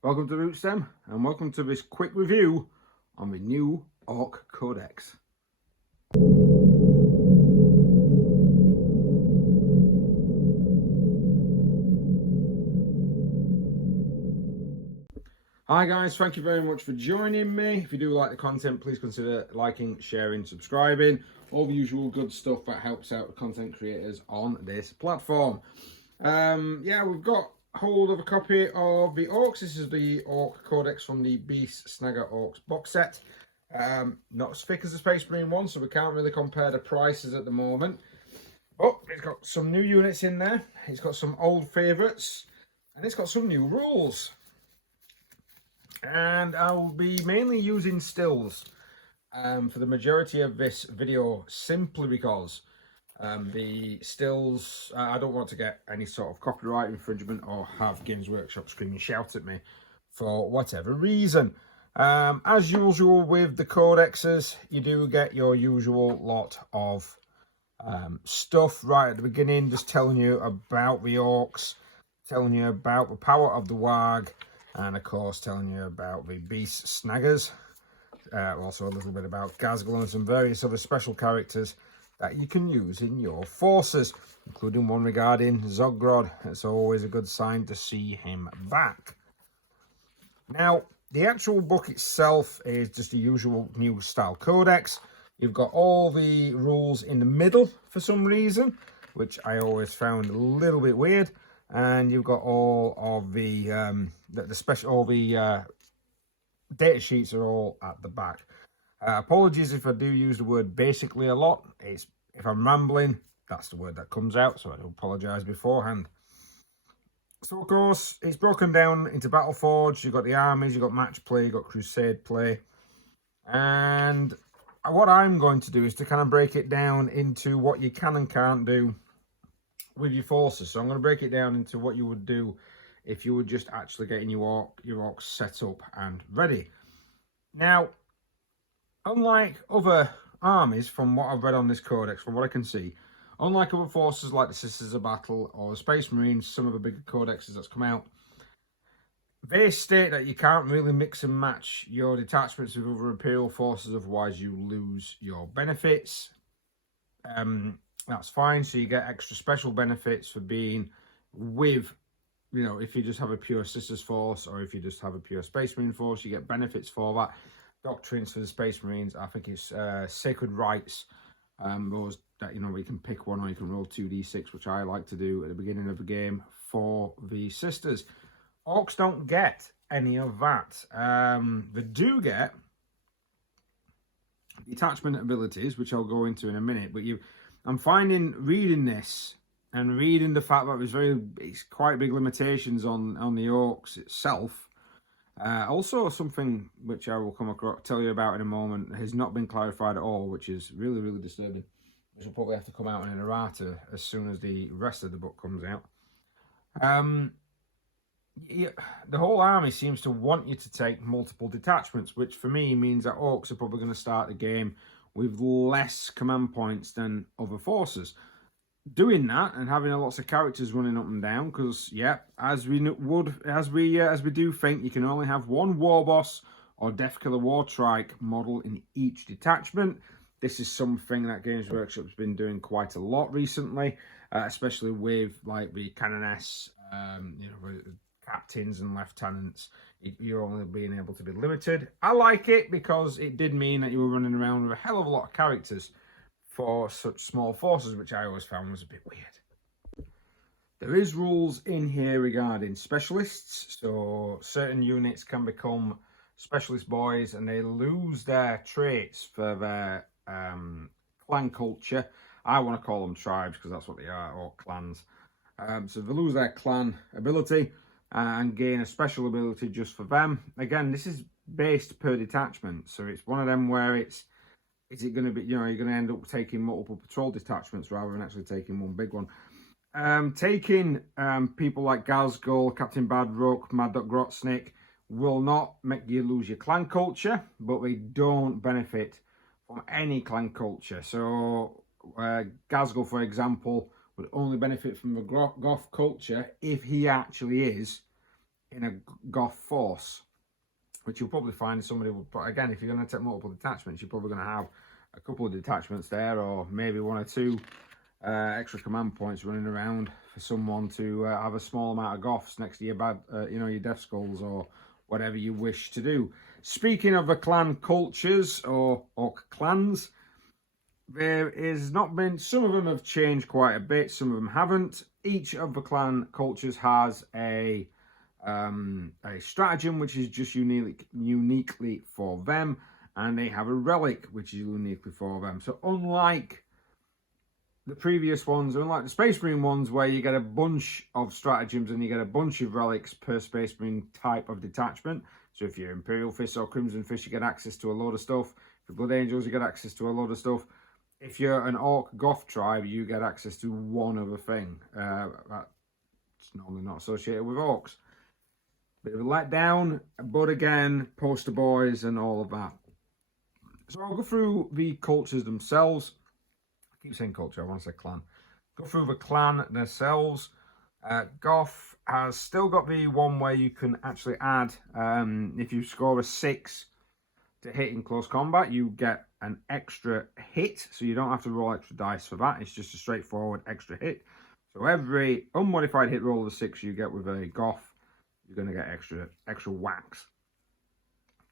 Welcome to Kustom, and welcome to this quick review on the new Ork Codex. Hi guys, thank you very much for joining me. If you do like the content, please consider liking, sharing, subscribing, all the usual good stuff that helps out the content creators on this platform. We've got hold of a copy of the Orks. This is the Ork Codex from the Beast Snagger Orks box set. Not as thick as the Space Marine one, so we can't really compare the prices at the moment. Oh, it's got some new units in there. It's got some old favourites, and it's got some new rules. And I'll be mainly using stills for the majority of this video, simply because the stills, I don't want to get any sort of copyright infringement or have Games Workshop scream and shout at me for whatever reason. As usual with the codexes, you do get your usual lot of stuff right at the beginning, just telling you about the orcs, telling you about the power of the warg, and of course telling you about the beast snaggers. Also a little bit about Ghazghkull and some various other special characters that you can use in your forces, including one regarding Zogrod. It's always a good sign to see him back. Now, the actual book itself is just the usual new style codex. You've got all the rules in the middle for some reason, which I always found a little bit weird. And you've got all of the data sheets are all at the back. Apologies if I do use the word basically a lot. If I'm rambling, that's the word that comes out, so I do apologise beforehand. So, of course, it's broken down into Battleforge. You've got the armies, you've got match play, you've got crusade play. And what I'm going to do is to kind of break it down into what you can and can't do with your forces. So I'm going to break it down into what you would do if you were just actually getting your orcs set up and ready. Now, unlike other armies, from what I've read on this codex, from what I can see, unlike other forces like the Sisters of Battle or the Space Marines, some of the bigger codexes that's come out, they state that you can't really mix and match your detachments with other Imperial forces, otherwise you lose your benefits. That's fine, so you get extra special benefits for being with, if you just have a pure Sisters force or if you just have a pure Space Marine force, you get benefits for that. Doctrines for the Space Marines, I think it's Sacred Rights, those that, we can pick one or you can roll 2d6, which I like to do at the beginning of the game for the Sisters. Orcs don't get any of that. They do get detachment abilities, which I'll go into in a minute, but I'm finding reading this and reading the fact that it's quite big limitations on the orcs itself. Also, something which I will tell you about in a moment has not been clarified at all, which is really, really disturbing. Which will probably have to come out in an errata as soon as the rest of the book comes out. The whole army seems to want you to take multiple detachments, which for me means that orcs are probably going to start the game with less command points than other forces. Doing that and having lots of characters running up and down, because as we do think, you can only have one war boss or Deathkiller War Trike model in each detachment. This is something that Games Workshop's been doing quite a lot recently, especially with like the Canoness, captains and lieutenants. You're only being able to be limited. I like it because it did mean that you were running around with a hell of a lot of characters for such small forces, which I always found was a bit weird. There is rules in here regarding specialists, so certain units can become specialist boys and they lose their traits for their clan culture. I want to call them tribes because that's what they are, or clans. So they lose their clan ability and gain a special ability just for them. Again, this is based per detachment, so it's one of them where is it going to be, you're going to end up taking multiple patrol detachments rather than actually taking one big one. Taking people like Ghazghkull, Captain Badrook, Mad Dog Grotsnick will not make you lose your clan culture, but they don't benefit from any clan culture. So Ghazghkull, for example, would only benefit from the Goth culture if he actually is in a Goth force, which you'll probably find somebody would. But again, if you're going to take multiple detachments, you're probably going to have a couple of detachments there, or maybe one or two extra command points running around for someone to have a small amount of Goths next to your your Death Skulls or whatever you wish to do. Speaking of the clan cultures or Ork clans, there is not been. Some of them have changed quite a bit. Some of them haven't. Each of the clan cultures has a stratagem which is just uniquely for them, and they have a relic which is uniquely for them. So unlike the previous ones, unlike the Space Marine ones where you get a bunch of stratagems and you get a bunch of relics per Space Marine type of detachment, so if you're Imperial Fist or Crimson Fist, you get access to a load of stuff. If you're Blood Angels, you get access to a load of stuff. If you're an Ork Goth tribe, you get access to one other thing. That's normally not associated with Orcs. Bit of a letdown, but again, poster boys and all of that. So I'll go through the cultures themselves. I keep saying culture, I want to say clan. Go through the clan themselves. Goth has still got the one where you can actually add, if you score a 6 to hit in close combat, you get an extra hit, so you don't have to roll extra dice for that. It's just a straightforward extra hit. So every unmodified hit roll of a 6 you get with a Goth, you're going to get extra whacks.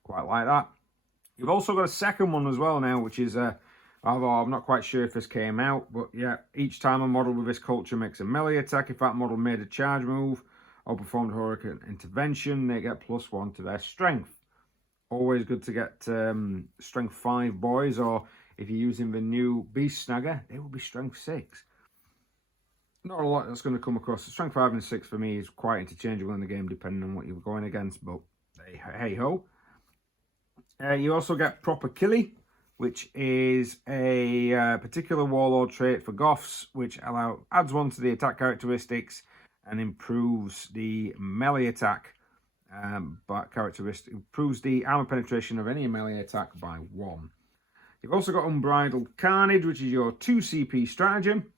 Quite like that. You've also got a second one as well now, which is although I'm not quite sure if this came out, but yeah, each time a model with this culture makes a melee attack, if that model made a charge move or performed heroic intervention, they get +1 to their strength. Always good to get strength 5 boys, or if you're using the new Beast Snagger, they will be strength 6. Not a lot that's going to come across. Strength 5 and 6 for me is quite interchangeable in the game depending on what you're going against, but hey ho. You also get Proper Killy, which is a particular warlord trait for Goths, which adds 1 to the attack characteristics and improves the melee attack characteristic, improves the armor penetration of any melee attack by 1. You've also got Unbridled Carnage, which is your 2 CP stratagem.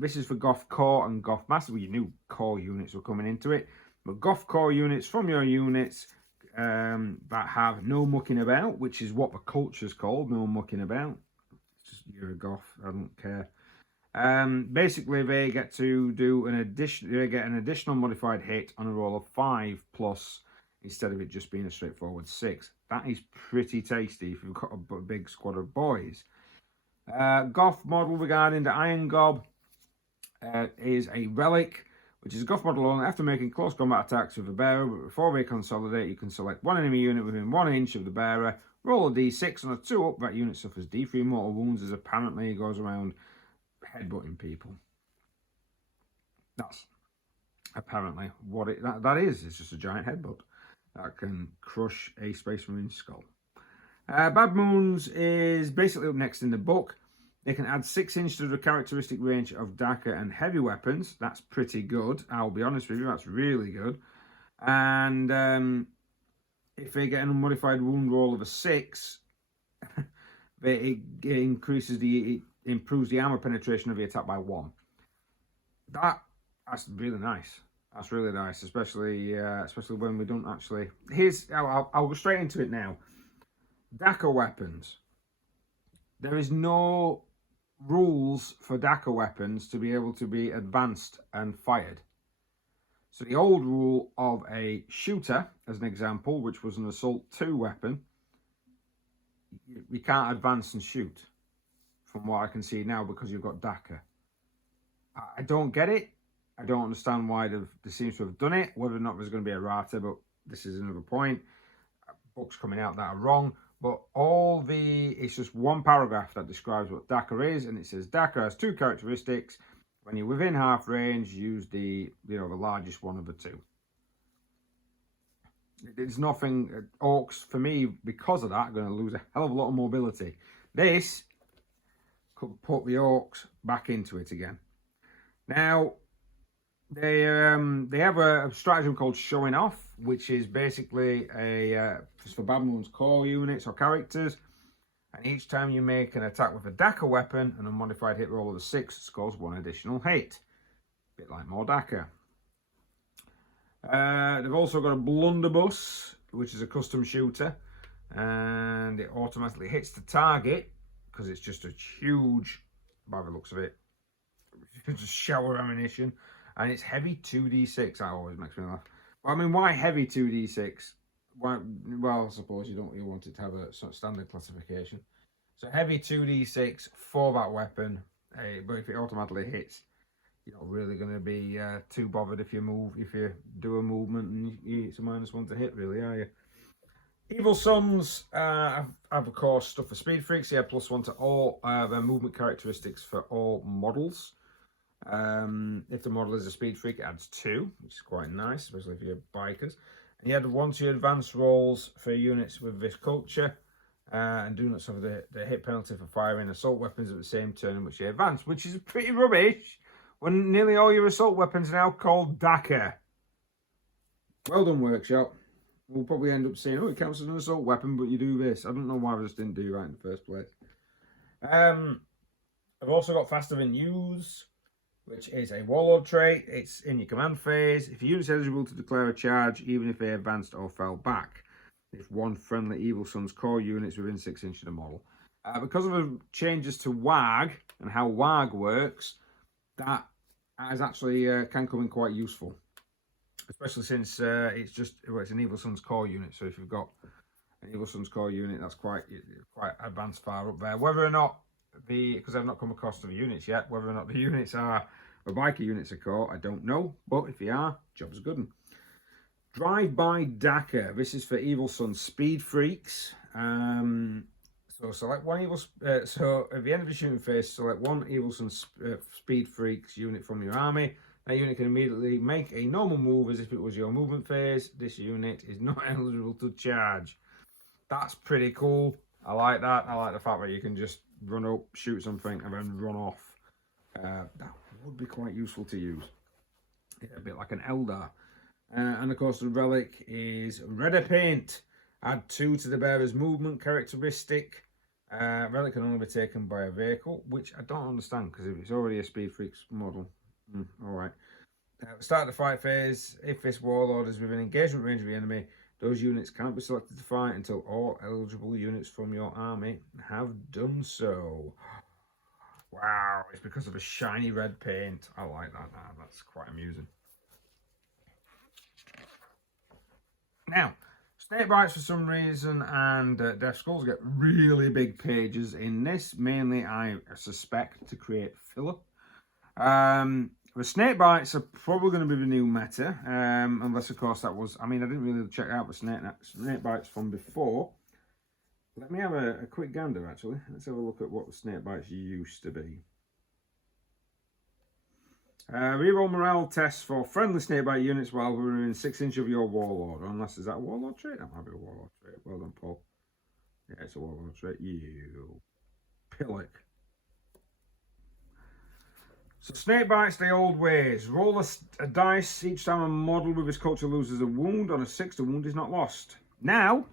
This is for Goth Core and Goth Master. Well, you knew core units were coming into it, but Goth Core units from your units that have no mucking about, which is what the culture's called, no mucking about. It's just you're a Goth, I don't care. Basically, they get to do an additional modified hit on a roll of 5+ instead of it just being a straightforward 6. That is pretty tasty if you've got a big squad of boys. Goth model regarding the Iron Gob is a relic, which is a Goth model only. After making close combat attacks with the bearer, but before they consolidate, you can select one enemy unit within 1 inch of the bearer, roll a d6, on a 2 up, that unit suffers d3 mortal wounds, as apparently it goes around headbutting people. That's apparently what that is. It's just a giant headbutt that can crush a Space Marine skull. Bad Moons is basically up next in the book. They can add 6 inches to the characteristic range of dagger and heavy weapons. That's pretty good. I'll be honest with you, that's really good. And if they get an unmodified wound roll of a 6, it improves the armor penetration of the attack by 1. That's really nice. That's really nice, especially when we don't actually. I'll go straight into it now. Dagger weapons. There is no rules for dagger weapons to be able to be advanced and fired. So the old rule of a shooter, as an example, which was an Assault 2 weapon, you can't advance and shoot, from what I can see now, because you've got dagger. I don't get it. I don't understand why they seem to have done it, whether or not there's going to be a errata, but this is another point. Books coming out that are wrong. But it's just one paragraph that describes what dagger is, and it says dagger has 2 characteristics. When you're within half range, use the largest one of the 2. There's nothing. Orcs, for me, because of that, are going to lose a hell of a lot of mobility. This could put the Orcs back into it again. Now, they have a stratagem called Showing Off, which is basically for Bad Moon's core units or characters. And each time you make an attack with a dagger weapon, an unmodified hit roll of a 6 scores 1 additional hit. A bit like more dagger. They've also got a blunderbuss, which is a custom shooter, and it automatically hits the target because it's just a huge, by the looks of it, just shower ammunition, and it's heavy 2d6. That always makes me laugh. Well, I mean, why heavy 2d6? Why? Well, I suppose you want it to have a sort of standard classification. So heavy 2d6 for that weapon, but if it automatically hits, you're not really going to be too bothered if you do a movement and it's a -1 to hit, really, are you? Evil Sons have of course stuff for speed freaks. Yeah, +1 to all their movement characteristics for all models. If the model is a speed freak, it adds 2, which is quite nice, especially if you're bikers. And you add 1 to your advanced rolls for units with this culture, and do not suffer the hit penalty for firing assault weapons at the same turn in which you advance, which is pretty rubbish when nearly all your assault weapons are now called Dakar. Well done, Workshop. We'll probably end up saying, oh, it counts as an assault weapon, but you do this. I don't know why I just didn't do that in the first place. I've also got Faster Than Use, which is a Warlord trait. It's in your command phase. If your unit's eligible to declare a charge, even if they advanced or fell back, if one friendly Evil Sons core units within 6 inches of the model. Because of the changes to WAG and how WAG works, that is actually can come in quite useful. Especially since it's an Evil Sons core unit. So if you've got an Evil Sons core unit, that's quite advanced far up there. Whether or not because I've not come across the units yet, whether or not the units are the biker units are core, I don't know. But if they are, job's a good one. Drive-by Dakar. This is for Evil Sons speed freaks. So select one so at the end of the shooting phase, select one Evil Sons speed freaks unit from your army. That unit can immediately make a normal move as if it was your movement phase. This unit is not eligible to charge. That's pretty cool. I like that. I like the fact that you can just run up, shoot something, and then run off. That would be quite useful to use. Yeah, a bit like an Eldar. And of course, the relic is Redder Paint. Add 2 to the bearer's movement characteristic. Relic can only be taken by a vehicle, which I don't understand because it's already a Speed Freaks model. Alright. Start the fight phase. If this warlord is within engagement range of the enemy, those units cannot be selected to fight until all eligible units from your army have done so. Wow, it's because of a shiny red paint. I like that now. That's quite amusing. Now, Snake Bites for some reason and Death Skulls get really big pages in this. Mainly, I suspect, to create filler. The Snake Bites are probably going to be the new meta, unless of course that was, I mean, I didn't really check out the Snake Bites from before. Let me have a quick gander actually. Let's have a look at what the Snake Bites used to be. Reroll morale tests for friendly Snakebite units while we're within 6 inches of your warlord. Unless, is that a warlord trait? That might be a warlord trait. Well done, Paul. Yeah, it's a warlord trait. You pillock. So Snakebites the old ways. Roll a dice each time a model with his culture loses a wound. On a 6, the wound is not lost. Now,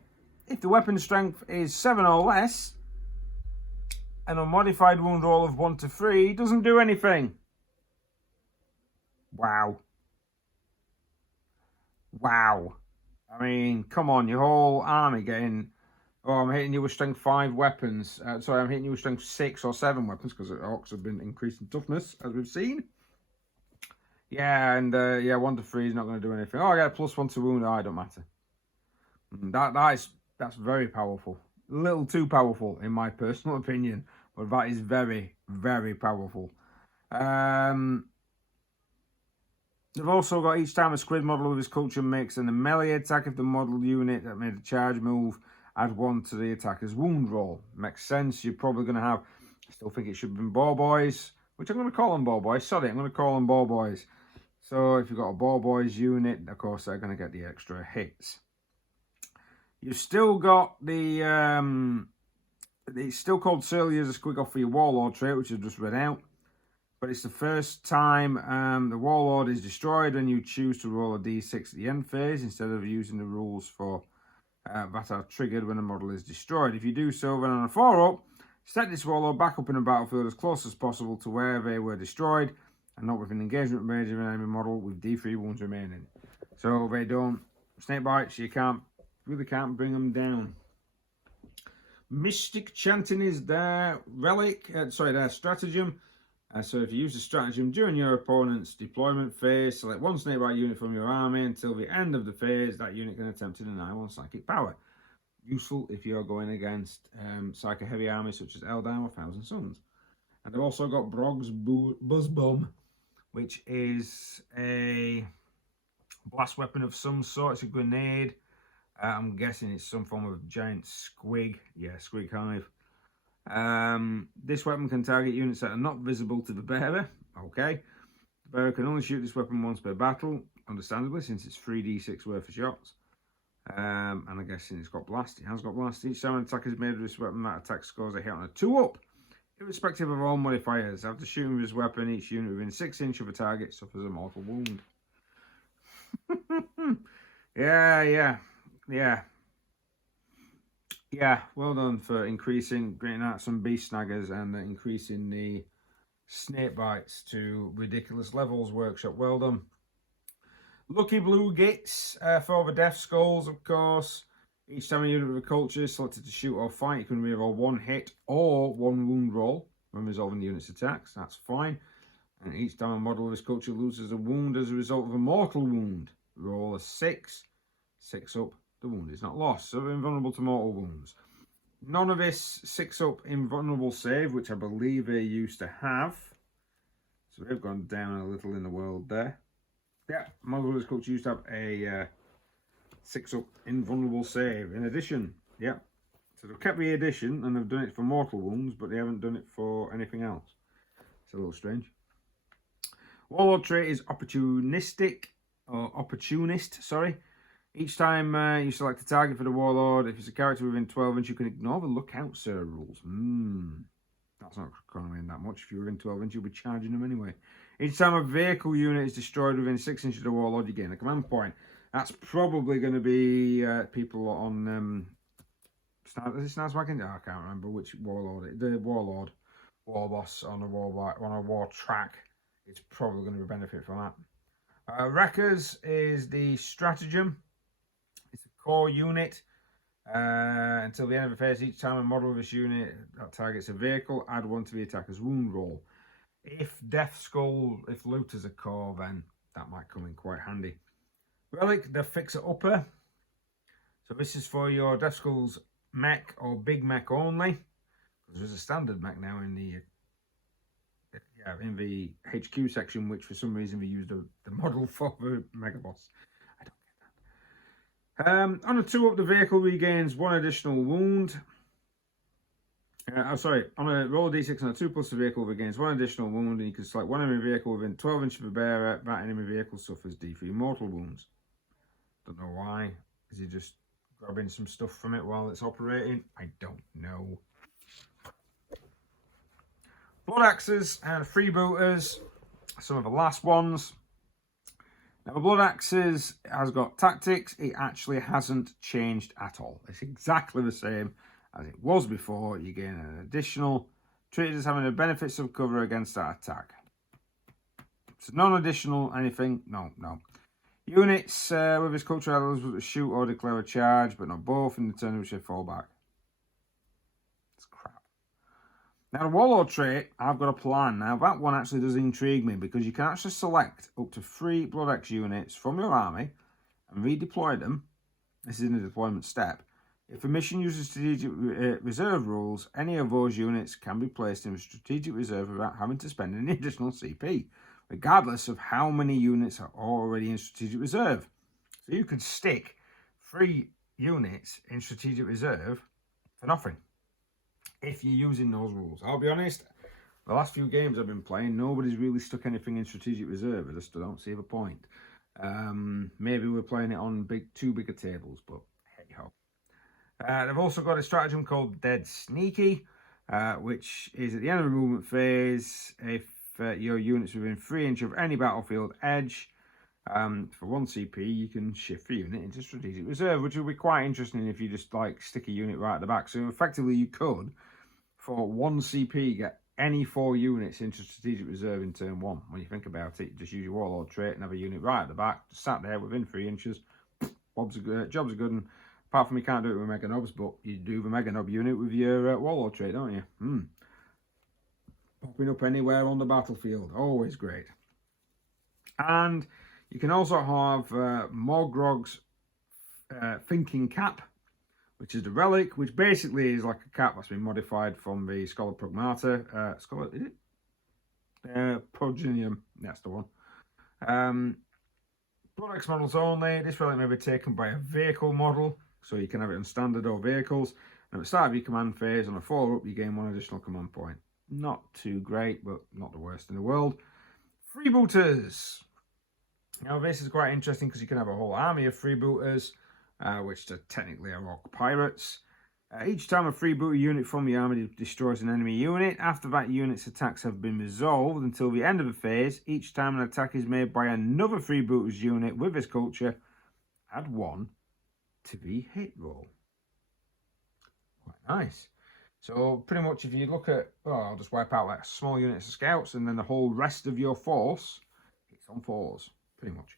if the weapon strength is 7 or less, and a modified wound roll of 1 to 3 doesn't do anything. Wow. Wow. I mean, come on, your whole army getting... Oh, I'm hitting you with strength 5 weapons. Sorry, I'm hitting you with strength 6 or 7 weapons because the orcs have been increasing toughness, as we've seen. Yeah, and yeah, 1 to 3 is not going to do anything. Oh, I get +1 to wound. Oh, it don't matter. That's very powerful. A little too powerful, in my personal opinion. But that is very, very powerful. They've also got each time a squid model with his culture makes a melee attack, if the model unit that made a charge move, add 1 to the attacker's wound roll. Makes sense. You're probably going to have, I still think it should have been Boar Boys, which I'm going to call them Boar Boys. Sorry, I'm going to call them Boar Boys. So if you've got a Boar Boys unit, of course, they're going to get the extra hits. You've still got the, it's still called Surly as a squig off for your Warlord trait, which I've just read out. But it's the first time the Warlord is destroyed when you choose to roll a d6 at the end phase instead of using the rules for that are triggered when a model is destroyed. If you do so, then on a 4-up, set this Warlord back up in the battlefield as close as possible to where they were destroyed and not within engagement range of an enemy model with d3 wounds remaining. So they don't, snake bites, you really can't bring them down. Mystic chanting is their relic, their stratagem. So if you use the stratagem during your opponent's deployment phase, select one snakebite unit from your army until the end of the phase. That unit can attempt to deny one psychic power. Useful if you're going against psychic heavy armies such as Eldar or Thousand Suns. And they've also got Brog's Buzzbomb, which is a blast weapon of some sort. It's a grenade. I'm guessing it's some form of giant squig. Yeah, squig hive. This weapon can target units that are not visible to the bearer. Okay. The bearer can only shoot this weapon once per battle, understandably, since it's 3d6 worth of shots. And I'm guessing it's got blast. It has got blast. Each time an attacker is made with this weapon, that attack scores a hit on a 2-up, irrespective of all modifiers. After shooting with this weapon, each unit within 6 inches of a target suffers a mortal wound. Yeah, well done for getting out some beast snaggers and increasing the snake bites to ridiculous levels, Workshop. Well done. Lucky Blue Gits for the Death Skulls, of course. Each time a unit of a culture is selected to shoot or fight, you can reroll 1 hit or 1 wound roll when resolving the unit's attacks. That's fine. And each time a model of this culture loses a wound as a result of a mortal wound, roll a 6. 6 up, the wound is not lost, so they're invulnerable to mortal wounds. None of this 6-up invulnerable save, which I believe they used to have. So they've gone down a little in the world there. Yeah, model of this culture used to have a 6-up invulnerable save. In addition, yeah. So they've kept the addition and they've done it for mortal wounds, but they haven't done it for anything else. It's a little strange. Warlord trait is opportunist, sorry. Each time you select a target for the Warlord, if it's a character within 12 inches, you can ignore the Lookout Sir rules. That's not going to mean that much. If you're within 12 inches, you'll be charging them anyway. Each time a vehicle unit is destroyed within 6 inches of the Warlord, you gain a command point. That's probably going to be people on... is it Snazwagon? Oh, I can't remember which Warlord. The Warlord. War boss on a war track. It's probably going to benefit from that. Wreckers is the stratagem. It's a core unit. Until the end of the phase, each time a model of this unit that targets a vehicle, add 1 to the attacker's wound roll. If loot is a core, then that might come in quite handy. Relic, the Fixer Upper. So this is for your Death Skull's mech or big mech only. There's a standard mech now in the HQ section, which for some reason we used the model for the Mega Boss. I don't get that. On a 2-up, the vehicle regains 1 additional wound. On a roll d6 on a 2+, the vehicle regains 1 additional wound, and you can select 1 enemy vehicle within 12 inches of the bearer. That enemy vehicle suffers D3 mortal wounds. Don't know why. Is he just grabbing some stuff from it while it's operating? I don't know. Blood Axes and Freebooters, some of the last ones. Now, the Blood Axes has got tactics. It actually hasn't changed at all. It's exactly the same as it was before. You gain an additional, treated as having the benefits of cover against that attack. So non-additional anything, no. Units with this culture are eligible to shoot or declare a charge, but not both in the turn in which they fall back. It's crap. Now, the Warlord trait, I've got a plan. Now, that one actually does intrigue me because you can actually select up to 3 Blood X units from your army and redeploy them. This is in the deployment step. If a mission uses strategic reserve rules, any of those units can be placed in a strategic reserve without having to spend any additional CP, regardless of how many units are already in strategic reserve. So you could stick 3 units in strategic reserve for nothing if you're using those rules. I'll be honest, the last few games I've been playing, nobody's really stuck anything in strategic reserve. I just don't see the point. Maybe we're playing it on too big a tables, but hey ho. They've also got a stratagem called Dead Sneaky, which is at the end of the movement phase. If your unit's within 3 inches of any battlefield edge, for 1 CP, you can shift the unit into strategic reserve, which would be quite interesting if you just like stick a unit right at the back. So effectively, you could, for 1 CP, get any 4 units into strategic reserve in turn 1. When you think about it, just use your warlord trait and have a unit right at the back, just sat there within 3 inches. Jobs are good, and apart from you can't do it with Mega Nobs, but you do the Mega Nob unit with your warlord trait, don't you? Popping up anywhere on the battlefield, always great. And you can also have Morgrog's Thinking Cap, which is the relic, which basically is like a cap that's been modified from the Scholar Pragmata. Scholar, is it? Progenium, that's the one. Codex models only. This relic may be taken by a vehicle model, so you can have it on standard or vehicles. And at the start of your command phase, on a 4-up, you gain 1 additional command point. Not too great, but not the worst in the world. Freebooters. Now, this is quite interesting because you can have a whole army of freebooters, which are technically are Ork pirates. Each time a freebooter unit from the army destroys an enemy unit, after that unit's attacks have been resolved until the end of the phase, each time an attack is made by another freebooter's unit with this culture, add 1 to the hit roll. Quite nice. So pretty much if you look at, I'll just wipe out like small units of scouts and then the whole rest of your force, it's on 4s, pretty much.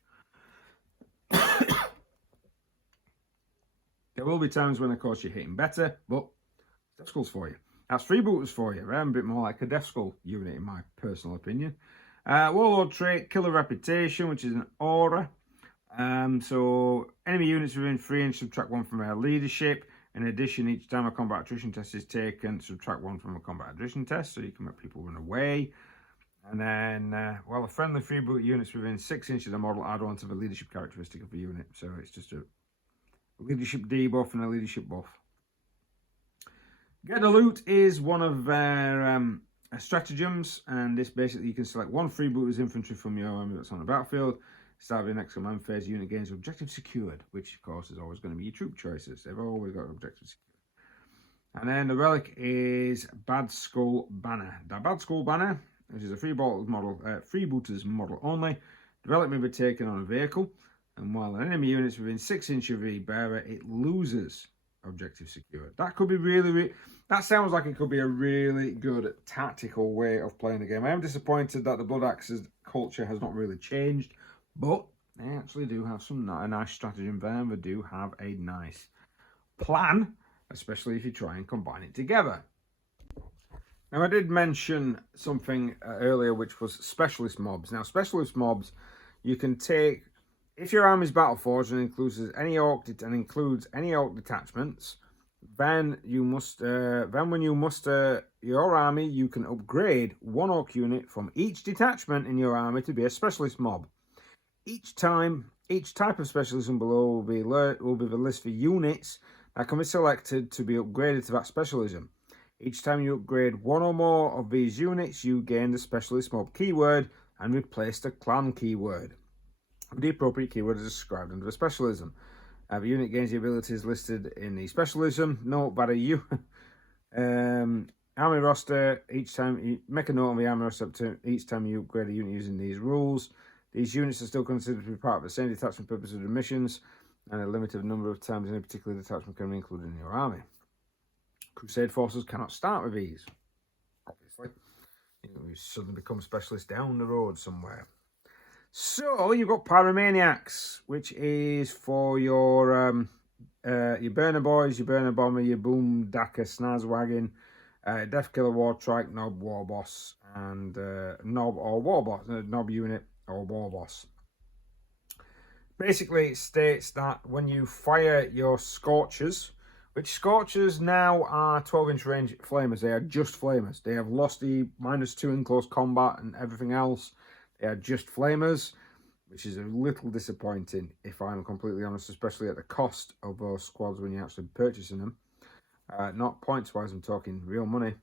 There will be times when, of course, you're hitting better, but Death Skulls for you. That's freebooters for you. I'm a bit more like a Death Skull unit, in my personal opinion. Warlord trait, Killer Reputation, which is an aura. So, enemy units within 3 inches subtract 1 from their leadership. In addition, each time a combat attrition test is taken, subtract 1 from a combat attrition test, so you can make people run away. And then, the friendly freebooter units within 6 inches of the model add 1 to the leadership characteristic of the unit. So, it's just a leadership debuff and a leadership buff. Get the Loot is one of their stratagems, and this basically you can select 1 freebooter's infantry from your army that's on the battlefield. Start of the next command phase, unit gains objective secured, which of course is always going to be your troop choices. They've always got objective secured. And then the relic is Bad Skull Banner. The Bad Skull Banner, which is a freebooters model only. The relic may be taken on a vehicle. And while an enemy unit is within 6 inches of the bearer, it loses objective secured. That could be really, that sounds like it could be a really good tactical way of playing the game. I am disappointed that the Blood Axes culture has not really changed, but they actually do have a nice stratagem there, and they do have a nice plan, especially if you try and combine it together. Now, I did mention something earlier, which was specialist mobs. Now, specialist mobs, you can take, if your army is Battleforged and includes any Ork detachments, then you must when you muster your army, you can upgrade 1 Ork unit from each detachment in your army to be a specialist mob. Each type of specialism below will be the list for units that can be selected to be upgraded to that specialism. Each time you upgrade 1 or more of these units, you gain the specialist mob keyword and replace the clan keyword. The appropriate keyword is described under the specialism. The unit gains the abilities listed in the specialism. Note that army roster, each time you make a note on the army roster each time you upgrade a unit using these rules. These units are still considered to be part of the same detachment purpose of the missions, and a limited number of times any particular detachment can be included in your army. Crusade forces cannot start with these, obviously. You suddenly become specialists down the road somewhere. So you've got Pyromaniacs, which is for your Burner Boys, your Burner Bomber, your Boom Dacker, Snazwagon, Death Killer, War Trike, Nob, War Boss, and Nob or War Boss, Nob unit or War Boss. Basically, it states that when you fire your Scorchers, which Scorchers now are 12-inch range flamers, they are just flamers. They have lost the -2 in close combat and everything else. They are just flamers, which is a little disappointing, if I'm completely honest, especially at the cost of those squads when you're actually purchasing them. Not points-wise, I'm talking real money.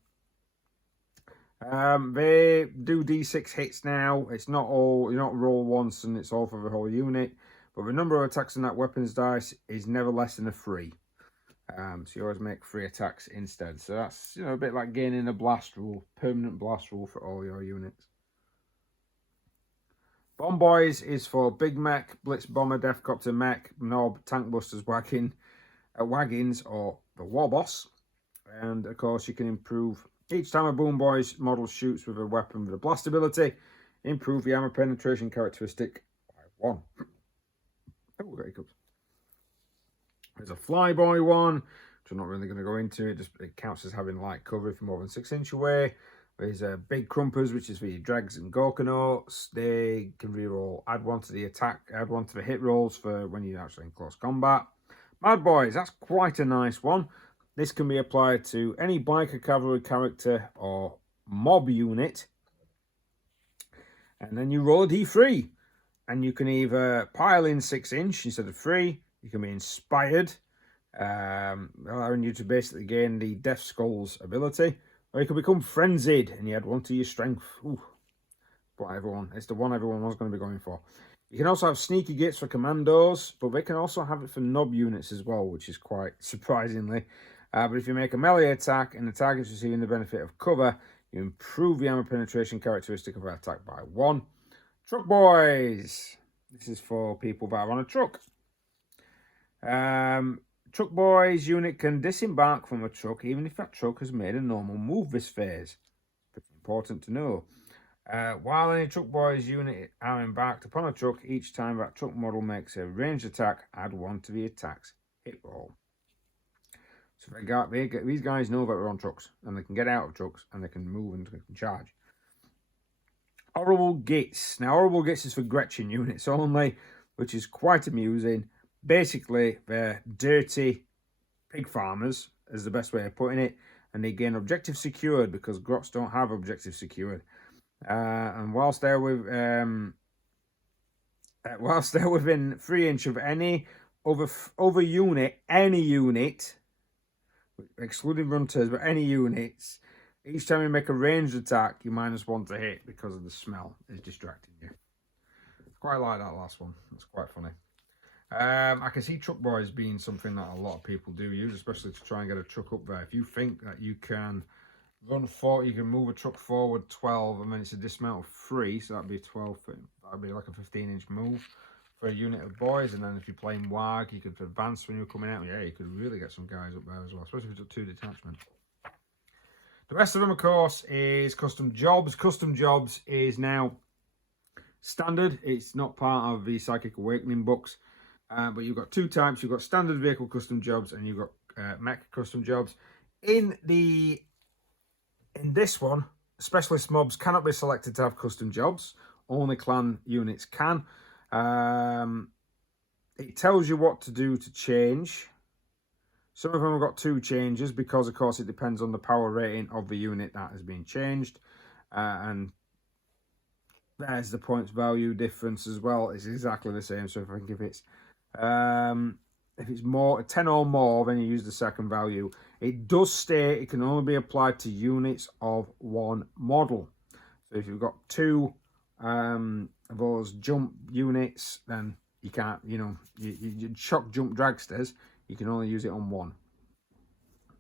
They do D6 hits now. It's not all, you don't roll once and it's all for the whole unit. But the number of attacks on that weapons dice is never less than a 3. So you always make 3 attacks instead. So that's, a bit like gaining a blast rule, permanent blast rule for all your units. Bomb Boys is for Big Mech, Blitz Bomber, Deathcopter Mech, Nob, Tank Busters, Wagons, or the War Boss. And of course, you can improve Each time a Boom Boys model shoots with a weapon with a blast ability, improve the armor penetration characteristic by 1. Oh, there he comes. There's a Flyboy one, which I'm not really going to go into. It counts as having light cover if you're more than 6 inches away. There's Big Crumpers, which is for your Drags and Gorkanauts. They can reroll, add 1 to the attack, add 1 to the hit rolls for when you're actually in close combat. Mad Boys, that's quite a nice one. This can be applied to any biker cavalry character or mob unit. And then you roll a d3. And you can either pile in 6 inch instead of 3. You can be inspired, allowing you to basically gain the Death Skulls ability. Or you can become frenzied and you add 1 to your strength. Ooh, it's the one everyone was going to be going for. You can also have sneaky gates for commandos, but they can also have it for nob units as well, which is quite surprisingly. But if you make a melee attack and the target's receiving the benefit of cover, you improve the armor penetration characteristic of that attack by 1. Truck Boys. This is for people that are on a truck. Truck Boys unit can disembark from a truck even if that truck has made a normal move this phase. Pretty important to know. While any Truck Boys unit are embarked upon a truck, each time that truck model makes a ranged attack, add 1 to the attack's hit roll. So these guys know that we're on trucks, and they can get out of trucks, and they can move and they can charge. Horrible Gits. Now, Horrible Gits is for Gretchen units only, which is quite amusing. Basically, they're dirty pig farmers, is the best way of putting it, and they gain objective secured because Grots don't have objective secured. And whilst they're within 3 inches of any other unit, any unit, excluding runters, but any units, each time you make a ranged attack, you -1 to hit because of the smell is distracting you. Quite like that last one. It's quite funny. I can see Truck Boys being something that a lot of people do use, especially to try and get a truck up there. If you think that you can you can move a truck forward 12, and then it's a dismount of 3, so that'd be 12. That'd be like a 15-inch move for a unit of boys. And then if you're playing WAG, you could advance when you're coming out. Yeah, you could really get some guys up there as well, especially if it's a 2 detachment. The rest of them, of course, is Kustom Jobs. Kustom Jobs is now standard. It's not part of the Psychic Awakening books, but you've got 2 types. You've got standard vehicle Kustom Jobs, and you've got mech Kustom Jobs. In this one, specialist mobs cannot be selected to have Kustom Jobs. Only clan units can. It tells you what to do to change. Some of them have got 2 changes because, of course, it depends on the power rating of the unit that has been changed. And there's the points value difference as well. It's exactly the same. So if I think if it's more 10 or more, then you use the second value. It does state it can only be applied to units of 1 model. So if you've got 2 of those jump units, then you can't, you shock jump dragsters, you can only use it on 1.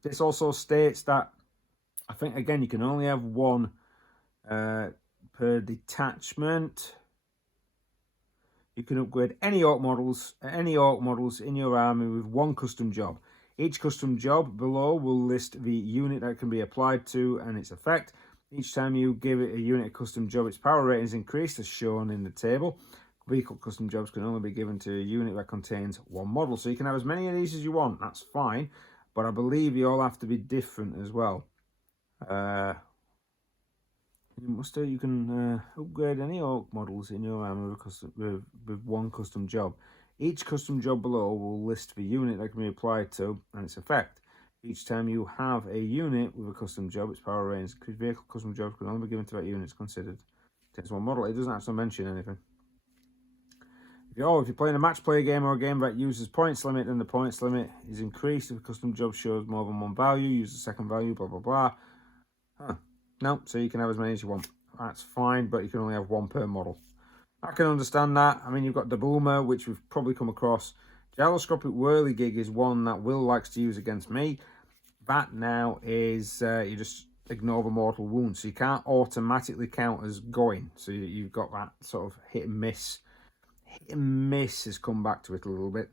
This also states that, I think again, you can only have 1 per detachment. You can upgrade any Ork models in your army with 1 custom job. Each custom job below will list the unit that can be applied to and its effect. Each time you give it a unit a custom job, its power rating is increased as shown in the table. Vehicle custom jobs can only be given to a unit that contains 1 model. So you can have as many of these as you want, that's fine. But I believe you all have to be different as well. You can upgrade any Ork models in your army with 1 custom job. Each custom job below will list the unit that can be applied to and its effect. Each time you have a unit with a custom job, its power range, vehicle custom jobs can only be given to that unit considered. Takes 1 model. It doesn't actually mention anything. If you're playing a match play game or a game that uses points limit, then the points limit is increased. If a custom job shows more than 1 value, use the second value, blah, blah, blah. No, so you can have as many as you want. That's fine, but you can only have 1 per model. I can understand that. I mean, you've got the Boomer, which we've probably come across. Gyroscopic Whirligig is one that Will likes to use against me. That now is, you just ignore the mortal wound. So you can't automatically count as going. So you've got that sort of hit and miss. Hit and miss has come back to it a little bit.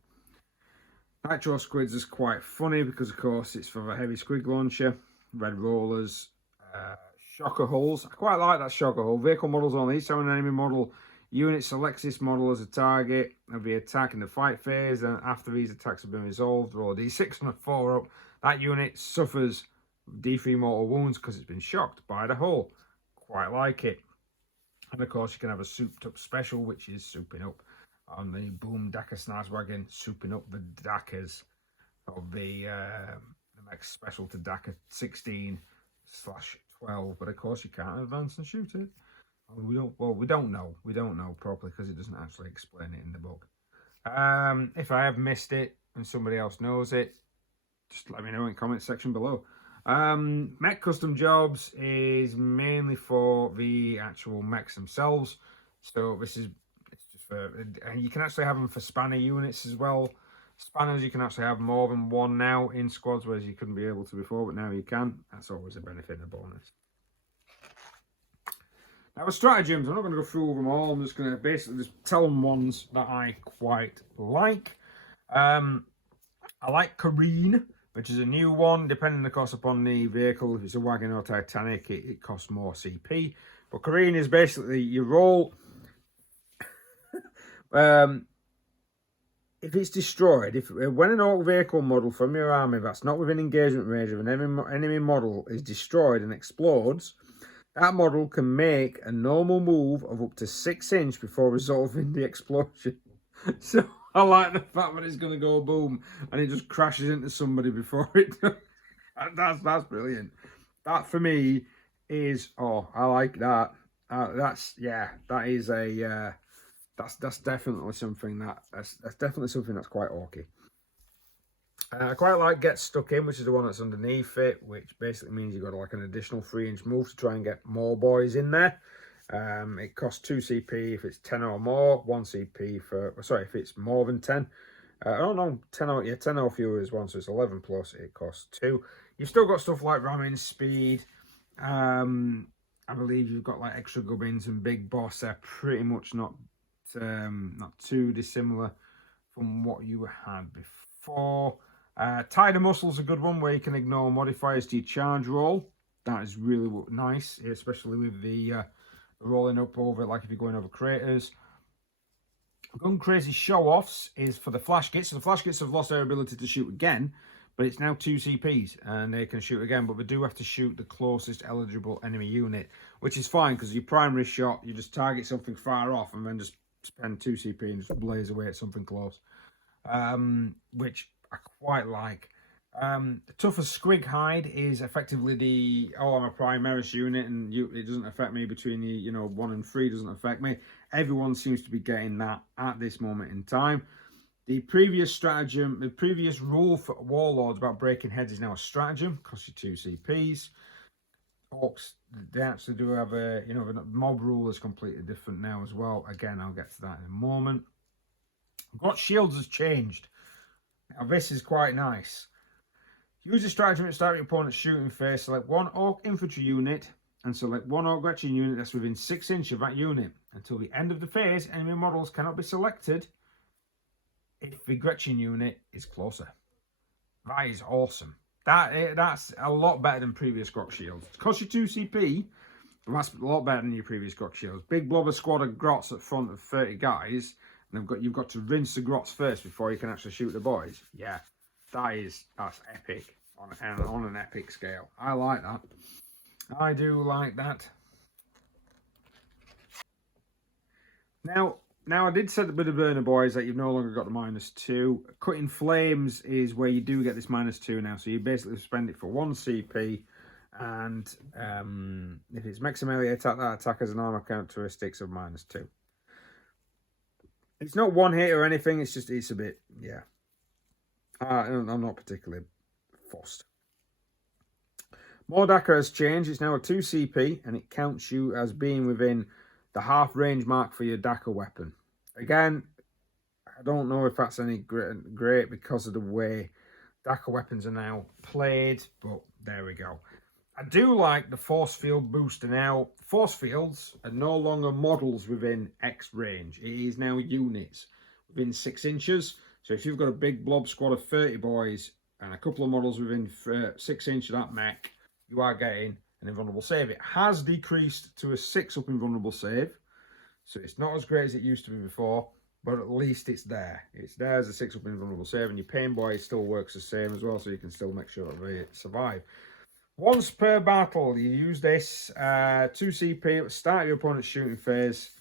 Nitro Squids is quite funny because, of course, it's for a heavy squid launcher. Red Rollers. Shocker hulls. I quite like that shocker hull. Vehicle models only. So an enemy model unit selects this model as a target of the attack in the fight phase, and after these attacks have been resolved, roll a d6 on a 4 up. That unit suffers d3 mortal wounds because it's been shocked by the hull. Quite like it. And of course, you can have a souped up special, which is souping up on the Boom Dakka Snaz Wagon, souping up the Dakkas of the next special to Dakka 16/12. But of course, you can't advance and shoot it. We don't know properly because it doesn't actually explain it in the book. If I have missed it and somebody else knows it, just let me know in the comment section below. Mech Kustom Jobs is mainly for the actual mechs themselves. So this is, it's just for, and you can actually have them for spanner units as well. Spanners, you can actually have more than one now in squads, whereas you couldn't be able to before, but now you can. That's always a benefit and a bonus. Now, the stratagems, I'm not going to go through them all. I'm just going to basically just tell them ones that I quite like. I like Kareen, which is a new one, depending, of course, upon the vehicle. If it's a wagon or Titanic, it costs more CP. But Kareen is basically you roll. If it's destroyed, when an Ork vehicle model from your army that's not within engagement range of an enemy model is destroyed and explodes, that model can make a normal move of up to 6 inches before resolving the explosion. So I like the fact that it's going to go boom and it just crashes into somebody before it does. That's brilliant. That for me is, oh, I like that. That's definitely something that's definitely something that's quite orky. I quite like Get Stuck In, which is the one that's underneath it, which basically means you've got like an additional 3-inch move to try and get more boys in there. It costs 2 CP if it's 10 or more, 1 CP for, sorry, if it's more than 10. I don't know, 10 or fewer is 1, so it's 11 plus, it costs 2. You've still got stuff like ramming speed. I believe you've got like extra gubbins and big boss. They're pretty much not too dissimilar from what you had before. Tie the Muscle's a good one where you can ignore modifiers to your charge roll. That is really nice, especially with the rolling up over, like if you're going over craters. Gun Crazy Show-Offs is for the Flash Kits. So the Flash Kits have lost their ability to shoot again, but it's now 2 CPs and they can shoot again, but they do have to shoot the closest eligible enemy unit, which is fine because your primary shot, you just target something far off and then just spend 2 CP and just blaze away at something close, which I quite like. The Toughest Squig Hide is effectively the, oh, I'm a Primaris unit and it doesn't affect me between the, 1 and 3 doesn't affect me. Everyone seems to be getting that at this moment in time. The previous stratagem, the previous rule for Warlords about breaking heads is now a stratagem, costs you 2 CPs. Orcs, they actually do have a, the mob rule is completely different now as well. Again, I'll get to that in a moment. What shields has changed. Now this is quite nice. Use the stratagem to start your opponent's shooting phase. Select 1 Ork infantry unit and select 1 Ork Gretchen unit that's within 6 inches of that unit. Until the end of the phase, enemy models cannot be selected if the Gretchen unit is closer. That is awesome. That's a lot better than previous Grok shields. It costs you 2 CP, but that's a lot better than your previous Grok shields. Big blobber squad of Grots at front of 30 guys, and you've got to rinse the Grots first before you can actually shoot the boys. Yeah, that's epic on an epic scale. I like that. I do like that. Now I did set with the burner boys that you've no longer got the -2. Cutting Flames is where you do get this -2 now. So you basically spend it for 1 CP. And if it's mech melee attack, that attack has an armor characteristics of -2. It's not one hit or anything. It's a bit, yeah. I'm not particularly fussed. More Dakka has changed. It's now a 2 CP and it counts you as being within the half range mark for your Dakka weapon. Again, I don't know if that's any great because of the way Dakka weapons are now played, but there we go. I do like the force field booster now. Force fields are no longer models within X range. It is now units within 6 inches. So if you've got a big blob squad of 30 boys and a couple of models within 6 inches of that mech, you are getting an invulnerable save. It has decreased to a 6-up invulnerable save, so it's not as great as it used to be before, but at least it's there. It's there as a 6-up invulnerable save, and your Pain Boy still works the same as well, so you can still make sure that they survive. Once per battle, you use this 2 CP at the start of your opponent's shooting phase.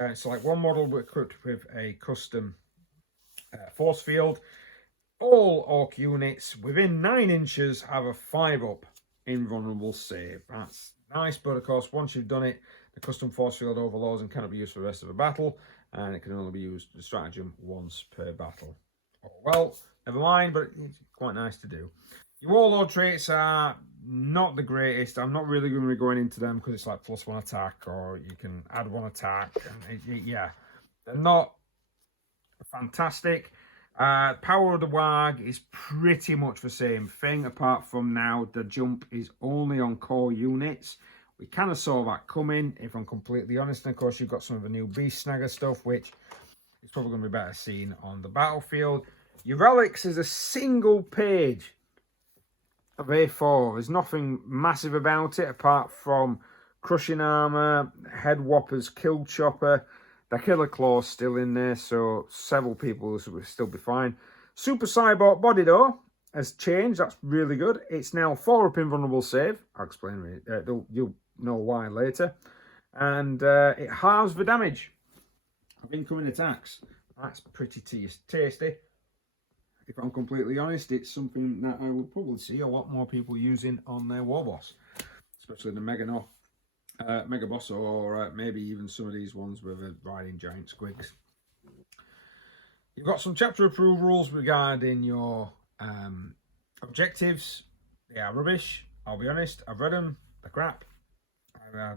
It's like one model equipped with a custom force field. All Ork units within 9 inches have a 5-up invulnerable save. That's nice, but of course, once you've done it, the custom force field overloads and cannot be used for the rest of the battle, and it can only be used as stratagem once per battle. Oh, well, never mind, but it's quite nice to do. Your warlord traits are not the greatest. I'm not really going to be going into them because it's like +1 attack, or you can add 1 attack. And yeah, they're not fantastic. Power of the Wag is pretty much the same thing, apart from now the jump is only on core units. We kind of saw that coming, if I'm completely honest. And of course, you've got some of the new Beast Snagger stuff, which is probably going to be better seen on the battlefield. Your Relics is a single page of A4. There's nothing massive about it apart from Crushing Armor, Head Whoppers, Kill Chopper. The Killer Claw's still in there, so several people will still be fine. Super Cyborg Body, though, has changed. That's really good. It's now 4-up invulnerable save. I'll explain it. You'll know why later. And it halves the damage of incoming attacks. That's pretty tasty. If I'm completely honest, it's something that I would probably see a lot more people using on their War Boss, especially the Mega Boss, or maybe even some of these ones where they're riding giant squigs. You've got some chapter approved rules regarding your objectives. They are rubbish. I'll be honest. I've read them. They're crap. I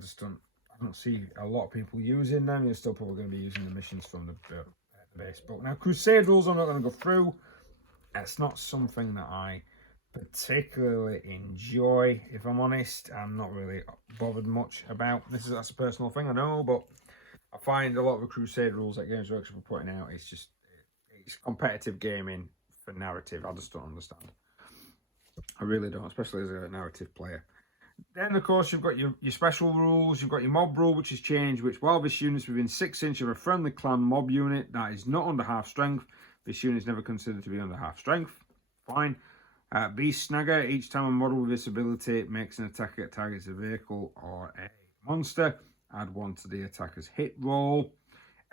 don't see a lot of people using them. You're still probably going to be using the missions from the base book. Now, Crusade rules I'm not going to go through. It's not something that I particularly enjoy, if I'm honest. I'm not really bothered much about. That's a personal thing, I know, but I find a lot of the Crusade rules that Games Workshop are putting out, it's competitive gaming for narrative. I just don't understand. I really don't, especially as a narrative player. Then, of course, you've got your special rules. You've got your mob rule, which has changed, which while this unit's within 6 inches of a friendly clan mob unit that is not under half strength, this unit is never considered to be under half strength. Fine. Beast Snagger. Each time a model with this ability makes an attack that targets a vehicle or a monster, add 1 to the attacker's hit roll.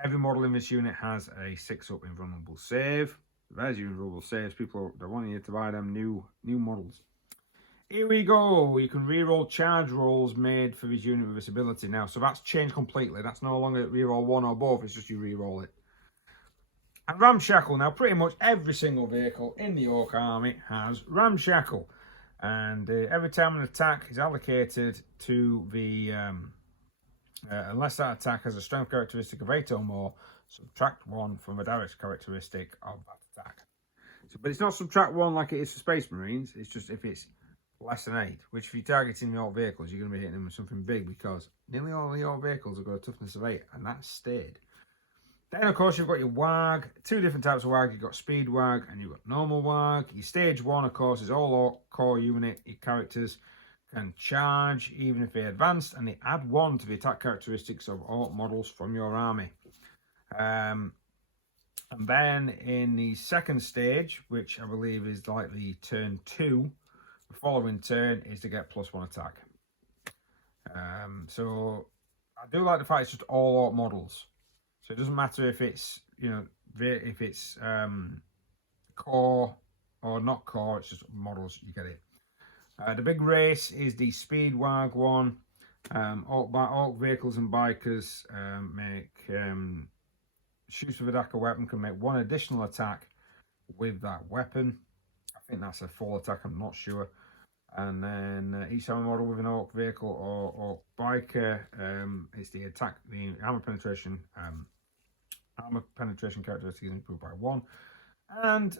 Every model in this unit has a 6-up invulnerable save. There's your invulnerable saves. People are wanting you to buy them new models. Here we go. You can reroll charge rolls made for this unit with this ability now. So that's changed completely. That's no longer reroll 1 or both. It's just you reroll it. And Ramshackle. Now, pretty much every single vehicle in the Ork army has Ramshackle. And every time an attack is allocated to the... unless that attack has a strength characteristic of 8 or more, subtract 1 from the direct characteristic of that attack. So, but it's not subtract 1 like it is for Space Marines. It's just if it's less than 8, which if you're targeting your vehicles, you're going to be hitting them with something big, because nearly all of your vehicles have got a toughness of 8, and that's stayed. Then, of course, you've got your Wag. 2 different types of Wag. You've got Speed Wag and you've got Normal Wag. Your Stage 1, of course, is all Ork core unit. Your characters can charge even if they advanced, and they add 1 to the attack characteristics of Ork models from your army. And then in the second stage, which I believe is like the turn 2, the following turn is to get +1 attack. So I do like the fact it's just all Ork models. So it doesn't matter if it's, if it's core or not core, it's just models, you get it. The big race is the Speed Wag one. Ork vehicles and bikers make shoots with a Daka weapon can make 1 additional attack with that weapon. I think that's a full attack, I'm not sure. And then each time a model with an Ork vehicle or biker, it's the attack, the armor penetration characteristic is improved by 1. And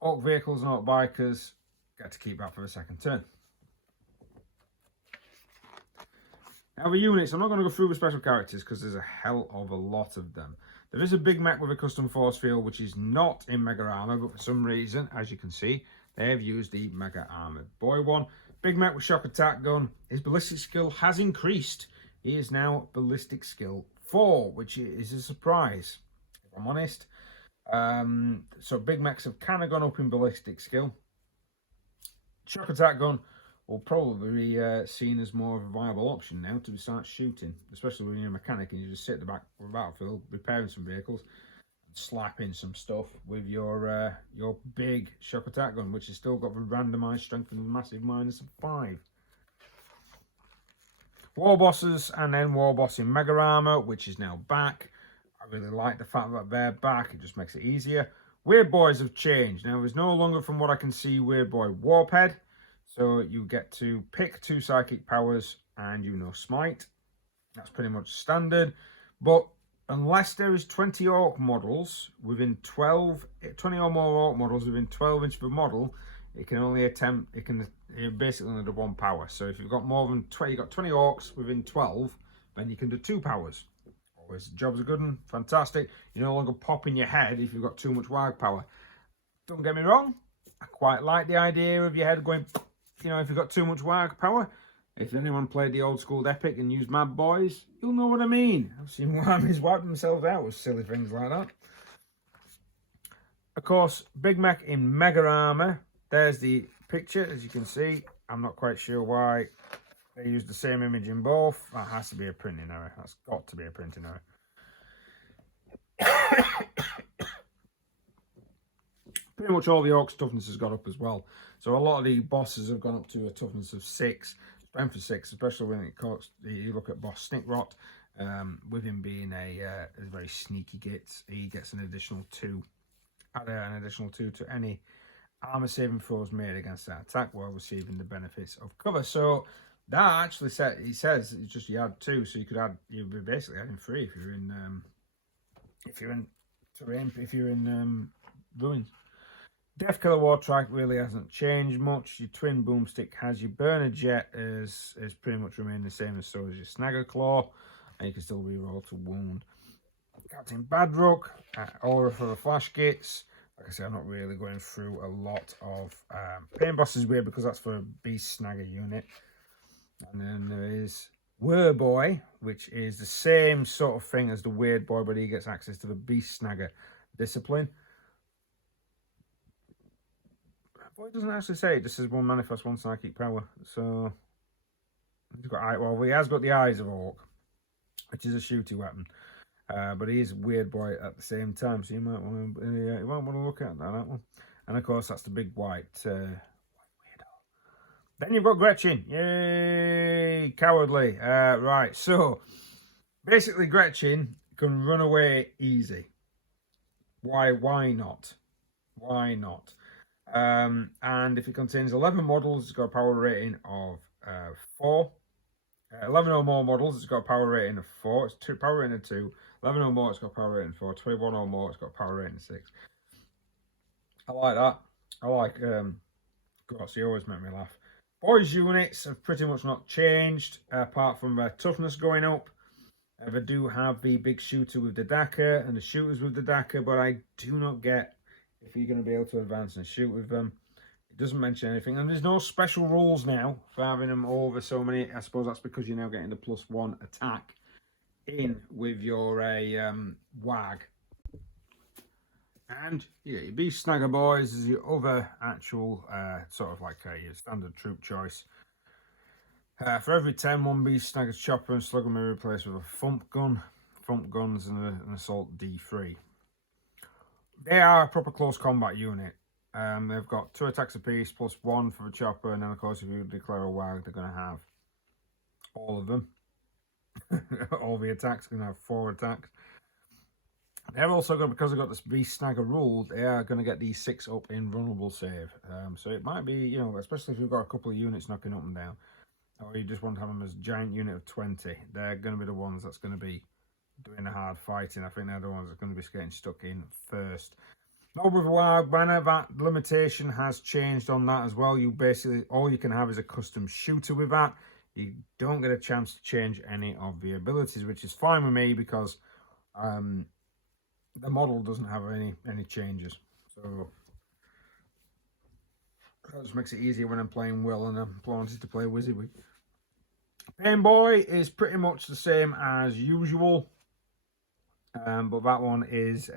Ork vehicles and Ork bikers get to keep that for the second turn. Now the units, I'm not going to go through the special characters because there's a hell of a lot of them. There is a big mech with a custom force field which is not in Mega Armor, but for some reason, as you can see, they have used the Mega Armored Boy one. Big Mac with shock attack gun. His ballistic skill has increased. He is now ballistic skill 4, which is a surprise, if I'm honest. So Big Macs have kind of gone up in ballistic skill. Shock attack gun will probably be seen as more of a viable option now to start shooting, especially when you're a mechanic and you just sit at the back of a battlefield repairing some vehicles and slapping some stuff with your big shock attack gun, which has still got the randomized strength and massive -5. War bosses, and then war boss in mega armor, which is now back. I really like the fact that they're back. It just makes it easier. Weird boys have changed. Now, there's no longer, from what I can see, Weird Boy Warphead. So you get to pick 2 psychic powers and smite. That's pretty much standard. But unless there is 20 orc models within 20 or more orc models within 12 inches of a model, it can only attempt, it basically only do 1 power. So if you've got more than 20, you've got 20 orcs within 12, then you can do 2 powers. Always, job's a good one, fantastic. You no longer pop in your head if you've got too much warg power. Don't get me wrong, I quite like the idea of your head going, if you've got too much warg power. If anyone played the old school Epic and used Mad Boys, you'll know what I mean. I've seen armies wipe themselves out with silly things like that. Of course, Big Mac in mega armor. There's the picture, as you can see. I'm not quite sure why they used the same image in both. That has to be a printing error. That's got to be a printing error. Pretty much all the orcs' toughness has got up as well. So a lot of the bosses have gone up to a toughness of 6, strength of 6, especially when you look at boss Snickrot. With him being a very sneaky git, he gets an additional 2. Add an additional 2 to any armor saving throws made against that attack while receiving the benefits of cover. So that actually he says it's just you add 2, so you'd be basically adding 3 if you're in ruins. Death Killer War Track really hasn't changed much. Your twin boomstick has your burner jet is pretty much remained the same, as so as your snagger claw, and you can still reroll to wound. Captain Badrook, aura for the flash gates. Like I said, I'm not really going through a lot of pain bosses weird because that's for a beast snagger unit. And then there is Weird Boy, which is the same sort of thing as the Weird Boy, but he gets access to the beast snagger discipline. But it doesn't actually say it just says 1 manifest, 1 psychic power. So he's got he has got the eyes of Ork, which is a shooty weapon. But he is Weird Boy at the same time, so you might want to look at that one. And of course, that's the big white weirdo. Then you've got Gretchen. Yay, cowardly. Right, so basically, Gretchen can run away easy. Why not? Why not? And if it contains 11 models, it's got a power rating of 4. 11 or more models, it's got a power rating of 4. It's power rating of 2. 11 or more, it's got a power rating of 4. 21 or more, it's got a power rating of 6. I like that. I like, gosh, they always make me laugh. Boys units have pretty much not changed, apart from their toughness going up. They do have the big shooter with the Daka and the shooters with the Daka, but I do not get if you're going to be able to advance and shoot with them. It doesn't mention anything, and there's no special rules now for having them over so many. I suppose that's because you're now getting the +1 attack in with your WAG. And yeah, your Beast Snagger Boys is your other actual sort of like your standard troop choice. For every 10, 1 Beast Snagger's chopper and slugger may be replaced with a thump gun. Thump guns and an assault D3. They are a proper close combat unit. They've got 2 attacks apiece, +1 for the chopper, and then of course if you declare a WAG, they're going to have all of them. All the attacks are going to have 4 attacks. They're also going, because they've got this Beast Snagger rule, they are going to get these 6 up in vulnerable save. So it might be, especially if you've got a couple of units knocking up and down, or you just want to have them as a giant unit of 20, they're going to be the ones that's going to be doing the hard fighting. I think they're the ones that are going to be getting stuck in first. Now with WAG banner, that limitation has changed on that as well. You basically, all you can have is a custom shooter with that. You don't get a chance to change any of the abilities, which is fine with me because the model doesn't have any changes. So That just makes it easier when I'm playing Will and I'm wanting to play WYSIWYG. Pain Boy is pretty much the same as usual, but that one is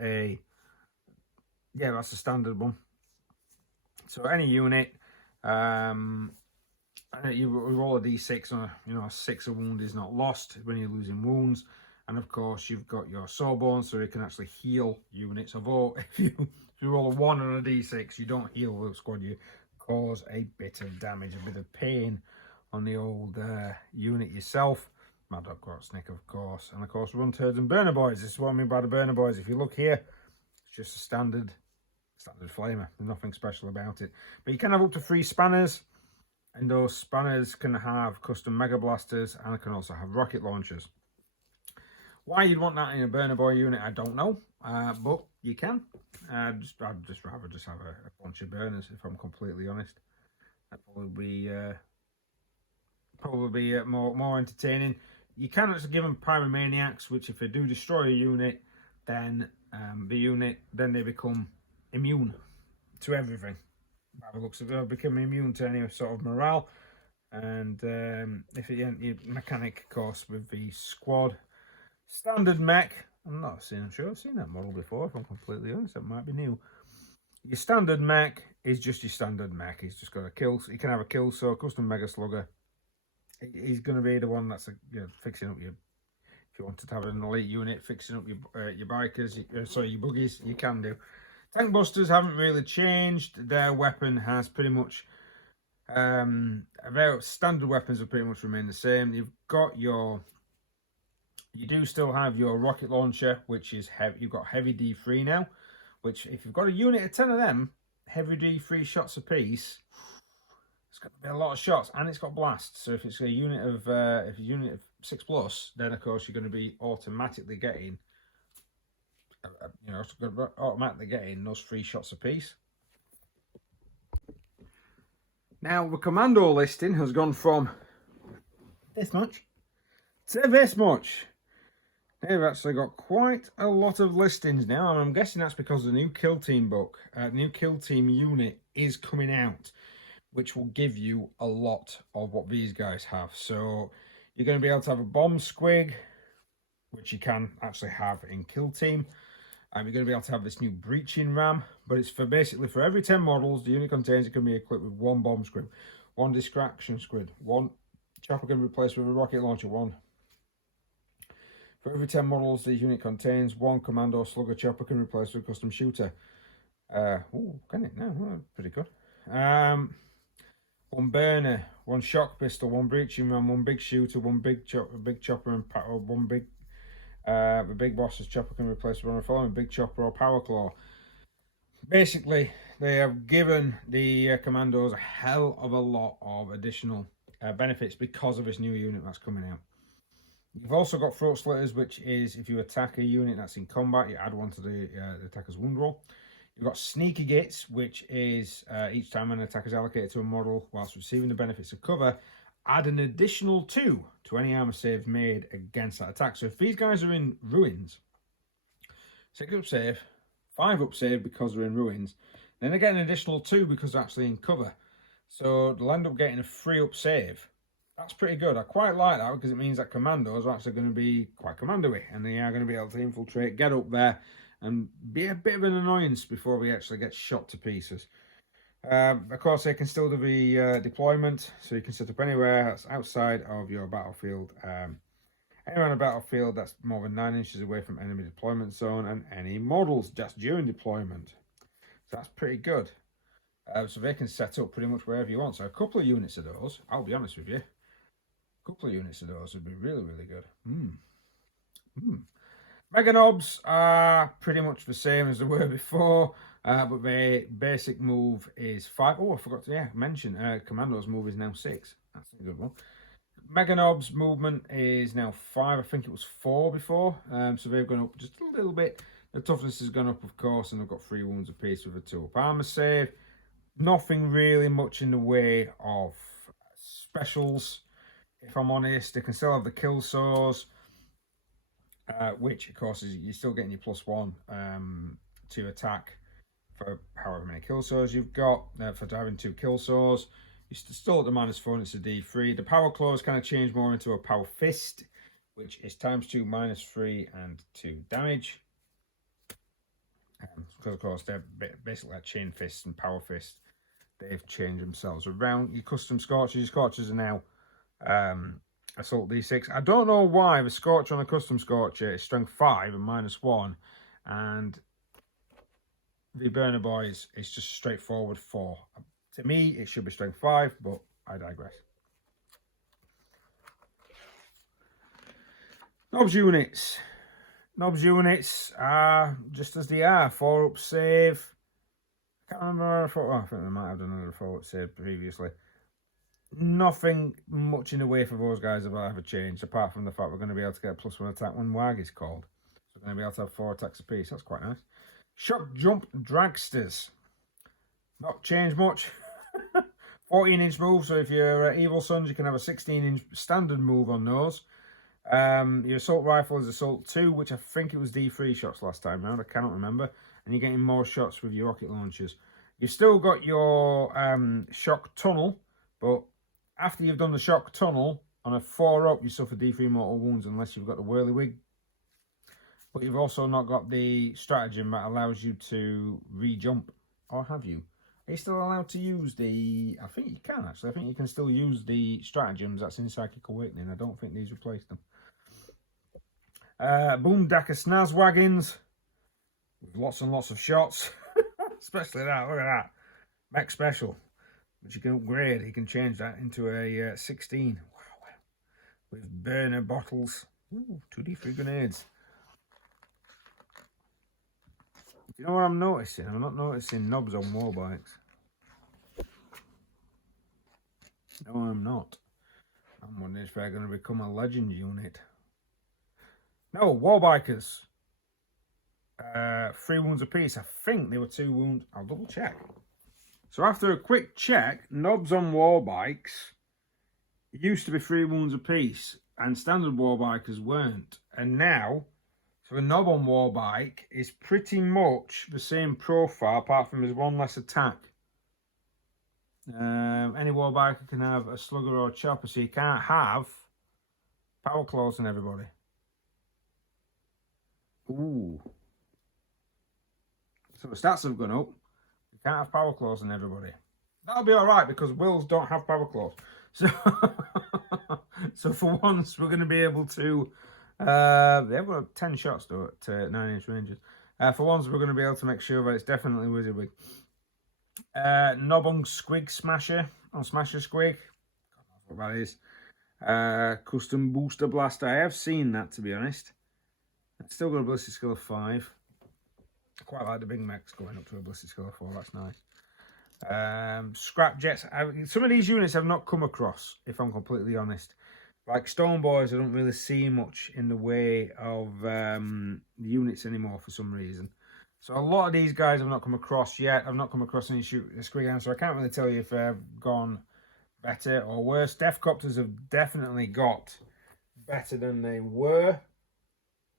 that's a standard one. So any unit, you roll a d6 on a 6 of wound is not lost when you're losing wounds, and of course you've got your Sawbone, so you can actually heal units. Although if you roll a 1 on a d6, you don't heal the squad, you cause a bit of damage, a bit of pain on the old unit yourself. Mad Dog Snick, of course, and of course Run Turds and Burner Boys. This is what I mean by the Burner Boys. If you look here, it's just a standard flamer. There's nothing special about it, but you can have up to 3 spanners, and those spanners can have custom Mega Blasters and can also have rocket launchers. Why you'd want that in a Burner Boy unit, I don't know, but you can. I'd just rather just have a bunch of burners, if I'm completely honest. That'd probably be more entertaining. You can actually give them Pyromaniacs, which if they do destroy a unit, then they become immune to everything. By the looks of it, they'll become immune to any sort of morale. And if your mechanic, of course, with the squad standard mech, I'm sure I've seen that model before, if I'm completely honest. That might be new. Your standard mech is just your standard mech. He's just got a kill. He can have a kill, so custom Mega Slugger. He's going to be the one that's fixing up your. If you wanted to have an elite unit fixing up your bikers, your buggies, you can do. Tank Busters haven't really changed. Their weapon has pretty much. Their standard weapons have pretty much remained the same. You do still have your rocket launcher, which is heavy. You've got heavy D3 now, which if you've got a unit of 10 of them, heavy D3 shots apiece, it's got to be a lot of shots, and it's got blast. So if it's a unit of 6+, then of course you're going to be automatically getting, those 3 shots apiece. Now the commando listing has gone from this much to this much. They've actually got quite a lot of listings now, and I'm guessing that's because the new Kill Team book, new Kill Team unit is coming out, which will give you a lot of what these guys have. So you're going to be able to have a Bomb Squig, which you can actually have in Kill Team. You're going to be able to have this new Breaching Ram, but it's basically for every 10 models the unit contains, it can be equipped with 1 Bomb Squid, 1 Distraction Squid, 1 chopper can be replaced with a rocket launcher, 1. For every 10 models the unit contains, 1 Commando Slugger chopper can replace with a custom shooter. Can it? No, pretty good. 1 burner, 1 shock pistol, 1 breaching ram, 1 big shooter, 1 big chopper, and 1 big. The big boss's chopper can replace one of the following: big chopper or power claw. Basically, they have given the commandos a hell of a lot of additional benefits because of this new unit that's coming out. You've also got throat slitters, which is if you attack a unit that's in combat, you add 1 to the attacker's wound roll. You've got Sneaky Gits, which is each time an attack is allocated to a model whilst receiving the benefits of cover, add an additional 2 to any armor save made against that attack. So if these guys are in ruins, 6 up save, 5 up save because they're in ruins, then they get an additional 2 because they're actually in cover. So they'll end up getting a 3 up save. That's pretty good. I quite like that because it means that commandos are actually going to be quite commando-y, and they are going to be able to infiltrate, get up there, and be a bit of an annoyance before we actually get shot to pieces. Of course, they can still do the deployment, so you can set up anywhere that's outside of your battlefield. Anywhere on a battlefield that's more than 9 inches away from enemy deployment zone, and any models just during deployment. So that's pretty good. So they can set up pretty much wherever you want. So a couple of units of those, I'll be honest with you, a couple of units of those would be really, really good. Mega Knobs are pretty much the same as they were before, but their basic move is 5. Oh, I forgot to mention, Commando's move is now 6. That's a good one. Mega Knobs movement is now 5. I think it was 4 before, so they've gone up just a little bit. The toughness has gone up, of course, and they've got 3 wounds apiece with a 2 up armor save. Nothing really much in the way of specials, if I'm honest. They can still have the kill saws, which of course is you're still getting your +1 to attack for however many kill saws you've got. For having 2 kill saws, you're still at the -4 and it's a D3. The power claws kind of change more into a power fist, which is ×2, -3 and 2 damage. Because of course they're basically like chain fists and power fists. They've changed themselves around. Your custom scorchers, your scorchers are now assault D6. I don't know why the scorcher on a custom scorcher is strength 5 and -1, and the burner boys is just straightforward 4. To me, it should be strength 5, but I digress. Knobs units. Knobs units are just as they are. 4-up save. I can't remember. I think they might have done another 4-up save previously. Nothing much in the way for those guys have ever changed, apart from the fact we're going to be able to get a +1 attack when WAG is called. So we're going to be able to have 4 attacks apiece. That's quite nice. Shock jump dragsters. Not changed much. 14-inch move, so if you're Evil Sons, you can have a 16-inch standard move on those. Your assault rifle is assault 2, which I think it was D3 shots last time round. I cannot remember. And you're getting more shots with your rocket launchers. You've still got your shock tunnel, but after you've done the shock tunnel, on a 4-up, you suffer D3 mortal wounds unless you've got the whirlywig. But you've also not got the stratagem that allows you to re-jump. Or have you? Are you still allowed to use the... I think you can, actually. I think you can still use the stratagems that's in Psychic Awakening. I don't think these replaced them. Boom Dacker Snaz wagons. With lots and lots of shots. Especially that. Look at that. Mech Special. Which you can upgrade. You can change that into a 16. Wow. With burner bottles. Ooh, 2D3 grenades. You know what I'm noticing? I'm not noticing knobs on war bikes. No, I'm not. I'm wondering if they're going to become a legend unit. No, war bikers. 3 wounds apiece. I think they were 2 wounds. I'll double check. So after a quick check, knobs on war bikes used to be 3 wounds apiece, and standard war bikers weren't. And now, so a knob on war bike is pretty much the same profile, apart from there's 1 less attack. Any war biker can have a slugger or a chopper, so you can't have power claws on everybody. Ooh. So the stats have gone up. You can't have power claws on everybody. That'll be alright because wills don't have power claws. So, so for once we're going to be able to... they've got 10 shots though at 9-inch ranges. For once we're going to be able to make sure that it's definitely Wizardwig. Nobong Squig Smasher, or Smasher Squig. God knows what that is. Custom Booster Blaster. I have seen that, to be honest. It's still got a ballistic skill of 5. I quite like the big mechs going up to a ballistic skill of 4. That's nice. Scrap Jets. Some of these units I've not come across, if I'm completely honest. Like Stone Boys, I don't really see much in the way of units anymore for some reason. So a lot of these guys I've not come across yet. I've not come across any Squig, so I can't really tell you if they've gone better or worse. Deathcopters have definitely got better than they were.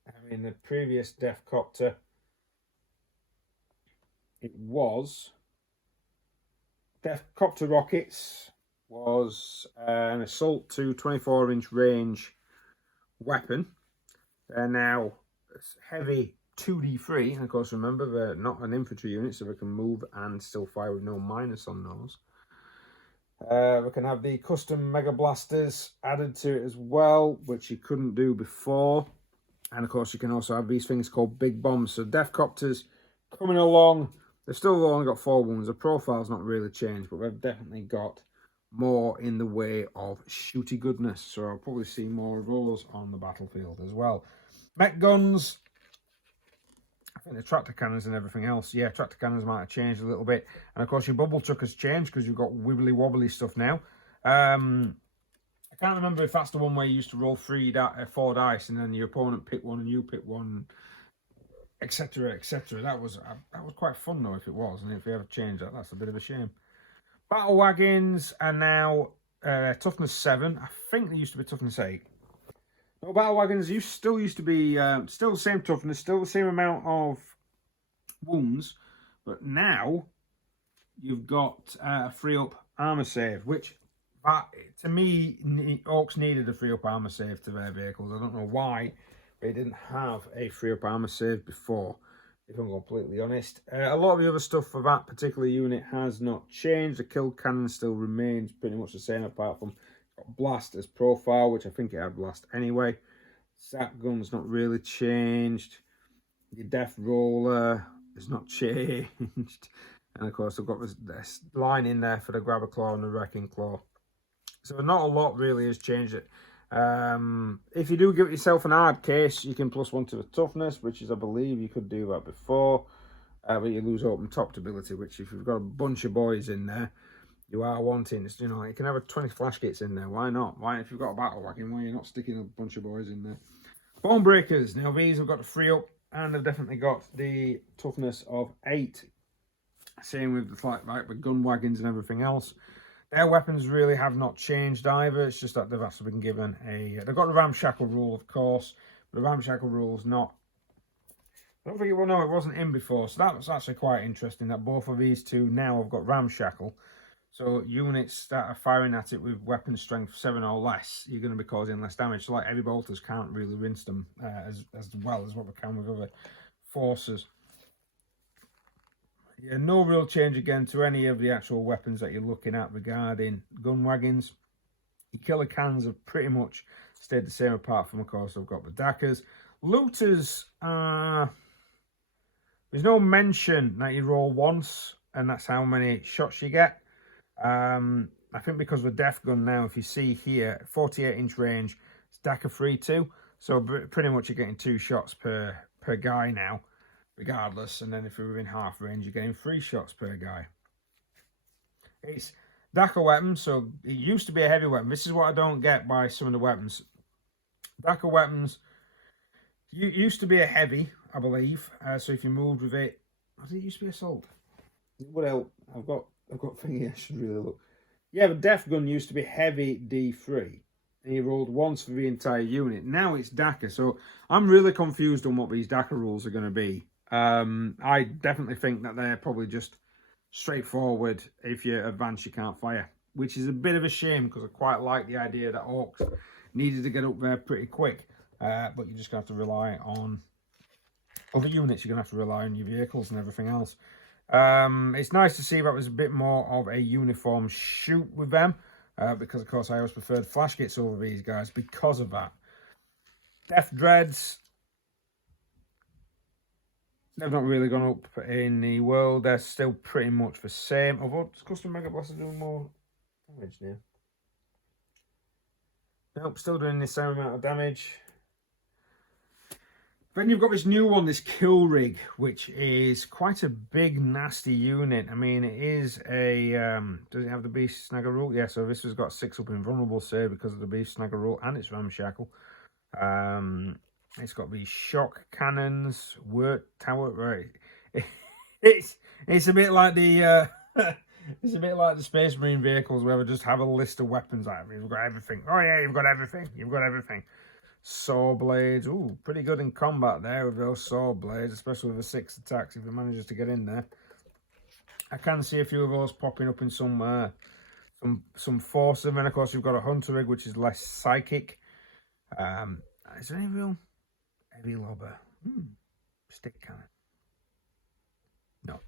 I mean, the previous Deathcopter, it was Deathcopter Rockets was an assault to 24-inch range weapon. They're now heavy 2D3, and of course remember they're not an infantry unit, so they can move and still fire with no minus on those. We can have the custom Mega Blasters added to it as well, which you couldn't do before. And of course you can also have these things called Big Bombs. So Deathcopters coming along, they've still only got 4 wounds. The profile's not really changed, but they've definitely got more in the way of shooty goodness. So I'll probably see more of those on the battlefield as well. Mech guns. I think the tractor cannons and everything else. Yeah, tractor cannons might have changed a little bit. And of course your bubble chuck has changed because you've got wibbly wobbly stuff now. I can't remember if that's the one where you used to roll 4 dice and then your opponent picked one and you picked one, etc, etc. That was quite fun though if it was, and if they ever changed that, that's a bit of a shame. Battle wagons are now toughness 7. I think they used to be toughness 8. But battle wagons still used to be still the same toughness, still the same amount of wounds, But now you've got a free up armor save, which to me, Orks needed a free up armor save to their vehicles. I don't know why they didn't have a free up armor save before, if I'm completely honest. A lot of the other stuff for that particular unit has not changed. The kill cannon still remains pretty much the same, apart from blast as profile, which I think it had blast anyway. Sap gun's not really changed. Your death roller is not changed. And of course, I've got this line in there for the grabber claw and the wrecking claw. So not a lot really has changed it. If you do give yourself an hard case, you can +1 to the toughness, which is, I believe, you could do that before. But you lose open top ability, which if you've got a bunch of boys in there, you are wanting, you know, you can have a 20 flash kits in there. Why not? Why, if you've got a battle wagon, why are you not sticking a bunch of boys in there? Bone breakers. Now these have got the free up, and they've definitely got the toughness of 8. Same with the gun wagons and everything else. Their weapons really have not changed either. It's just that they've actually been given a... They've got the ramshackle rule, of course. But the ramshackle rule's not... I don't think it will. No, it wasn't in before. So that was actually quite interesting that both of these two now have got ramshackle. So units that are firing at it with weapon strength 7 or less, you're going to be causing less damage. So like heavy bolters can't really rinse them as well as what they can with other forces. Yeah, no real change again to any of the actual weapons that you're looking at regarding gun wagons. Your killer cans have pretty much stayed the same, apart from, of course, I've got the dackers. Looters, there's no mention that you roll once, and that's how many shots you get. I think because of the death gun now, if you see here, 48-inch range, it's dacker free too. So pretty much you're getting 2 shots per guy now, regardless. And then if you're within half range, you're getting 3 shots per guy. It's dacker weapons, so it used to be a heavy weapon. This is what I don't get by some of the weapons. Dacker weapons used to be a heavy, I believe. So if you moved with it, I think it used to be assault. What else? I've got thingy, I should really look. Yeah, the death gun used to be heavy D3. And you rolled once for the entire unit. Now it's dacker. So I'm really confused on what these dacker rules are going to be. I definitely think that they're probably just straightforward. If you advance, you can't fire, which is a bit of a shame, because I quite like the idea that Orks needed to get up there pretty quick. But you're just going to have to rely on other units. You're going to have to rely on your vehicles and everything else. It's nice to see that there's a bit more of a uniform shoot with them, because of course I always preferred flash kits over these guys because of that. Death dreads, they've not really gone up in the world. They're still pretty much the same, although custom mega blaster doing more damage now. Nope, still doing the same amount of damage. Then you've got this new one, this kill rig, which is quite a big, nasty unit. I mean, it is a... does it have the beast snagger rule? Yeah, so this has got 6 up invulnerable save because of the beast snagger rule, and it's ramshackle. It's got these shock cannons, wort tower. Right, it's a bit like the it's a bit like the Space Marine vehicles, where we just have a list of weapons. Like, we've got everything. Oh yeah, you've got everything. You've got everything. Saw blades, ooh, pretty good in combat there with those saw blades, especially with the 6 attacks if it manages to get in there. I can see a few of those popping up in some force, and then of course you've got a hunter rig, which is less psychic. Is there any real heavy lobber? Stick cannon? No.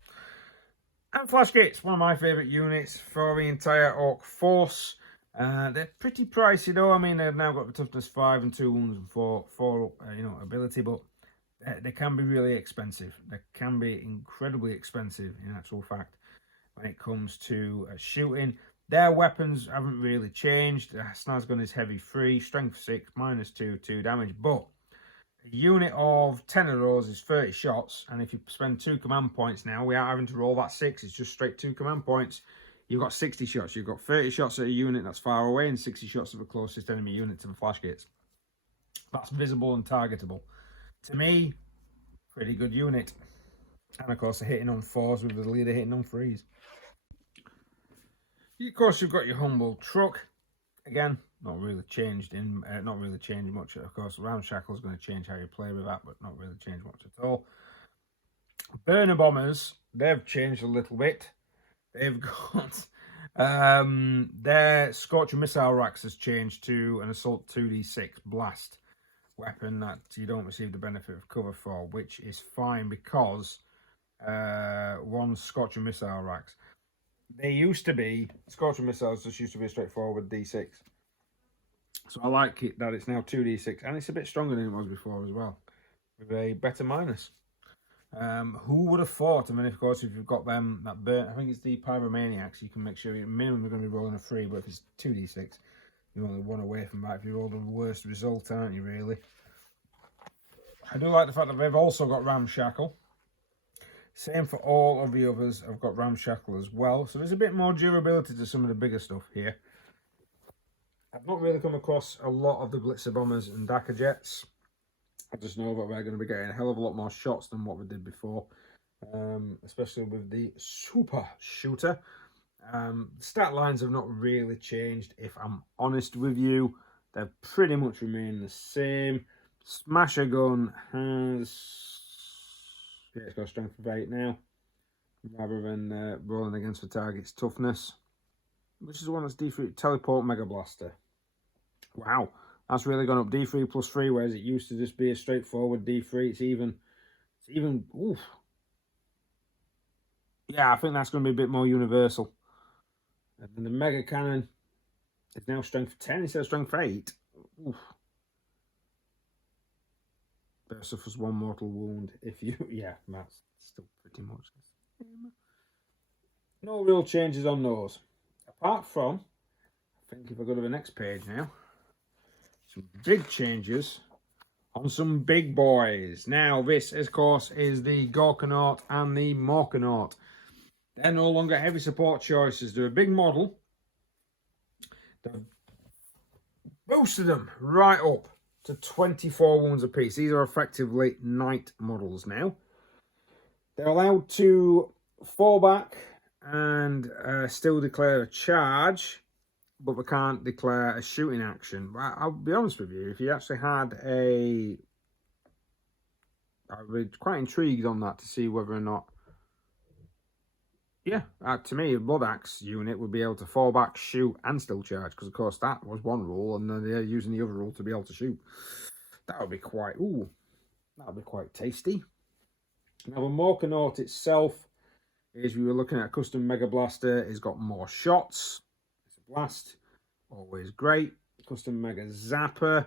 And flash kits, one of my favourite units for the entire Ork force. They're pretty pricey though. I mean, they've now got the toughness 5 and 2 wounds and 4 ability, but they can be really expensive. They can be incredibly expensive in actual fact when it comes to shooting. Their weapons haven't really changed. Snaz gun is heavy 3, strength 6, -2, 2 damage, but a unit of 10 of those is 30 shots, and if you spend 2 command points now, without having to roll that 6, it's just straight 2 command points. You've got 60 shots. You've got 30 shots at a unit that's far away and 60 shots of the closest enemy unit to the flash kits. That's visible and targetable. To me, pretty good unit. And of course, they're hitting on 4s with the leader hitting on 3s. Of course, you've got your humble truck. Again, not really changed much. Of course, ramshackle is going to change how you play with that, but not really changed much at all. Burner bombers they've changed a little bit. They've got their Scorcher missile racks has changed to an Assault 2d6 blast weapon that you don't receive the benefit of cover for, which is fine because one Scorcher missile racks. They used to be, Scorcher missiles just used to be a straightforward d6. So I like it that it's now 2d6, and it's a bit stronger than it was before as well, with a better minus. Who would have thought? I mean, of course, if you've got them that burn, I think it's the Pyromaniacs, you can make sure minimum you're going to be rolling a 3, but if it's 2d6, you're only one away from that if you roll the worst result, aren't you, really? I do like the fact that they've also got Ramshackle. Same for all of the others, I've got Ramshackle as well. So there's a bit more durability to some of the bigger stuff here. I've not really come across a lot of the Blitzer Bombers and Dakka Jets. I just know that we're going to be getting a hell of a lot more shots than what we did before. Especially with the Super Shooter. Stat lines have not really changed, if I'm honest with you. They've pretty much remained the same. Smasher Gun has... yeah, it's got a strength of 8 now. Rather than rolling against the target's toughness. Which is the one that's D3. Teleport Mega Blaster. Wow. That's really gone up. D3 plus 3, whereas it used to just be a straightforward D3. It's even... oof. Yeah, I think that's going to be a bit more universal. And then the Mega Cannon is now strength 10 instead of strength 8. Oof. Bear suffers 1 mortal wound if you... yeah, that's still pretty much the same. No real changes on those. Apart from, I think if I go to the next page now, some big changes on some big boys. Now, this, of course, is the Gorkanaut and the Morkanaut. They're no longer heavy support choices. They're a big model. They've boosted them right up to 24 wounds apiece. These are effectively knight models now. They're allowed to fall back and still declare a charge, but they can't declare a shooting action. But I'll be honest with you, if you actually had a... I'd be quite intrigued on that to see whether or not... yeah, to me, a Blood Axe unit would be able to fall back, shoot, and still charge. Because, of course, that was one rule, and then they're using the other rule to be able to shoot. That would be quite... ooh, that would be quite tasty. Now, the Morkanaut itself is, we were looking at a Kustom Mega Blaster. It's got more shots. It's a blast. Always great. Kustom Mega Zapper.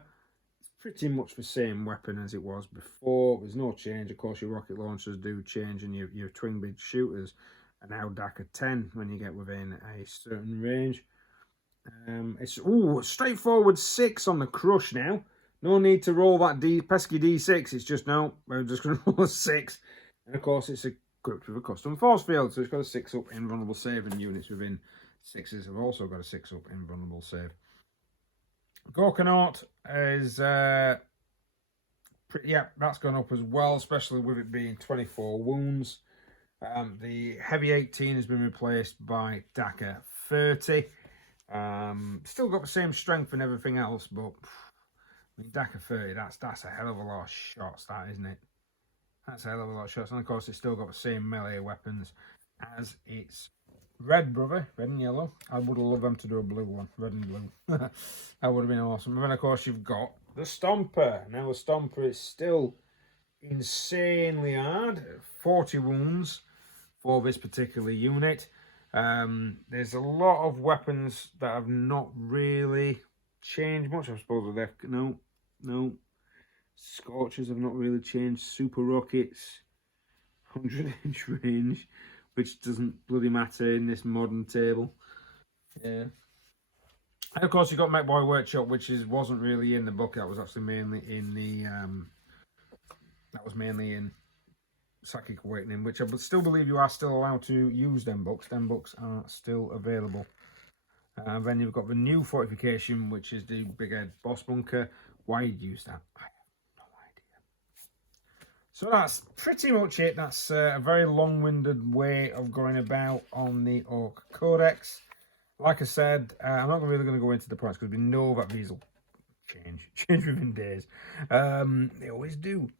It's pretty much the same weapon as it was before. There's no change. Of course, your rocket launchers do change, and your twin big shooters are now Dakka 10 when you get within a certain range. It's straightforward 6 on the crush now. No need to roll that pesky D6. It's just, no, we're just going to roll a 6. And of course, it's equipped with a custom force field. So it's got a 6-up invulnerable save, and units within 6s have also got a 6-up invulnerable save. Gorkanaut is, yeah, that's gone up as well, especially with it being 24 wounds. The Heavy 18 has been replaced by Dakka 30. Still got the same strength and everything else, but I mean, Dakka 30, that's a hell of a lot of shots, that, isn't it? That's a hell of a lot of shots. And of course, it's still got the same melee weapons as its red brother, red and yellow. I would have loved them to do a blue one, red and blue. That would have been awesome. And then, of course, you've got the Stomper. Now, the Stomper is still insanely hard. 40 wounds for this particular unit. There's a lot of weapons that have not really changed much. I suppose they've... no. Scorchers have not really changed. Super rockets, 100-inch range, which doesn't bloody matter in this modern table. Yeah. And of course, you've got MechBoy Workshop, which wasn't really in the book. That was actually mainly in the Psychic Awakening, which I still believe you are still allowed to use them books. Them books are still available. Then you've got the new fortification, which is the Big Head Boss Bunker. Why you'd use that, I have no idea. So that's pretty much it. That's a very long-winded way of going about on the Ork Codex. Like I said, I'm not really going to go into the points because we know that these will change within days. They always do.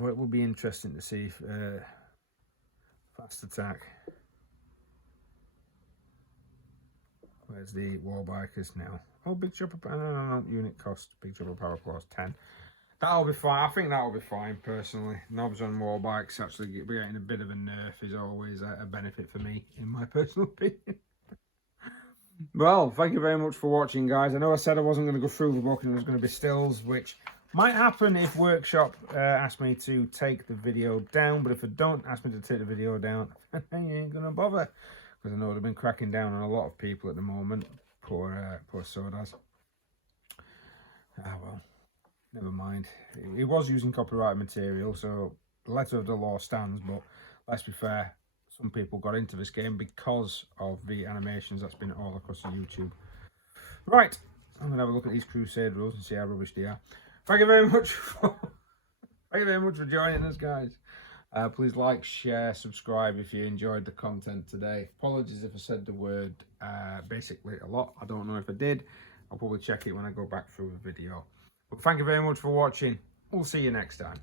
But it will be interesting to see if Fast attack. Where's the war bikers now? Oh, big chopper. No. Unit cost. Big chopper power clause 10. That'll be fine. I think that'll be fine personally. Knobs on war bikes actually getting a bit of a nerf is always a benefit for me, in my personal opinion. Well, thank you very much for watching, guys. I know I said I wasn't going to go through the book and it was going to be stills, which might happen if Workshop asks me to take the video down. But if they don't ask me to take the video down, I ain't going to bother. Because I know they've been cracking down on a lot of people at the moment. Poor Sodas. Ah, well, never mind. He was using copyright material, so the letter of the law stands. But let's be fair, some people got into this game because of the animations that's been all across YouTube. Right, I'm going to have a look at these Crusade rules and see how rubbish they are. Thank you very much for joining us, guys. Please like, share, subscribe if you enjoyed the content today. Apologies if I said the word basically a lot. I don't know if I did. I'll probably check it when I go back through the video. But thank you very much for watching. We'll see you next time.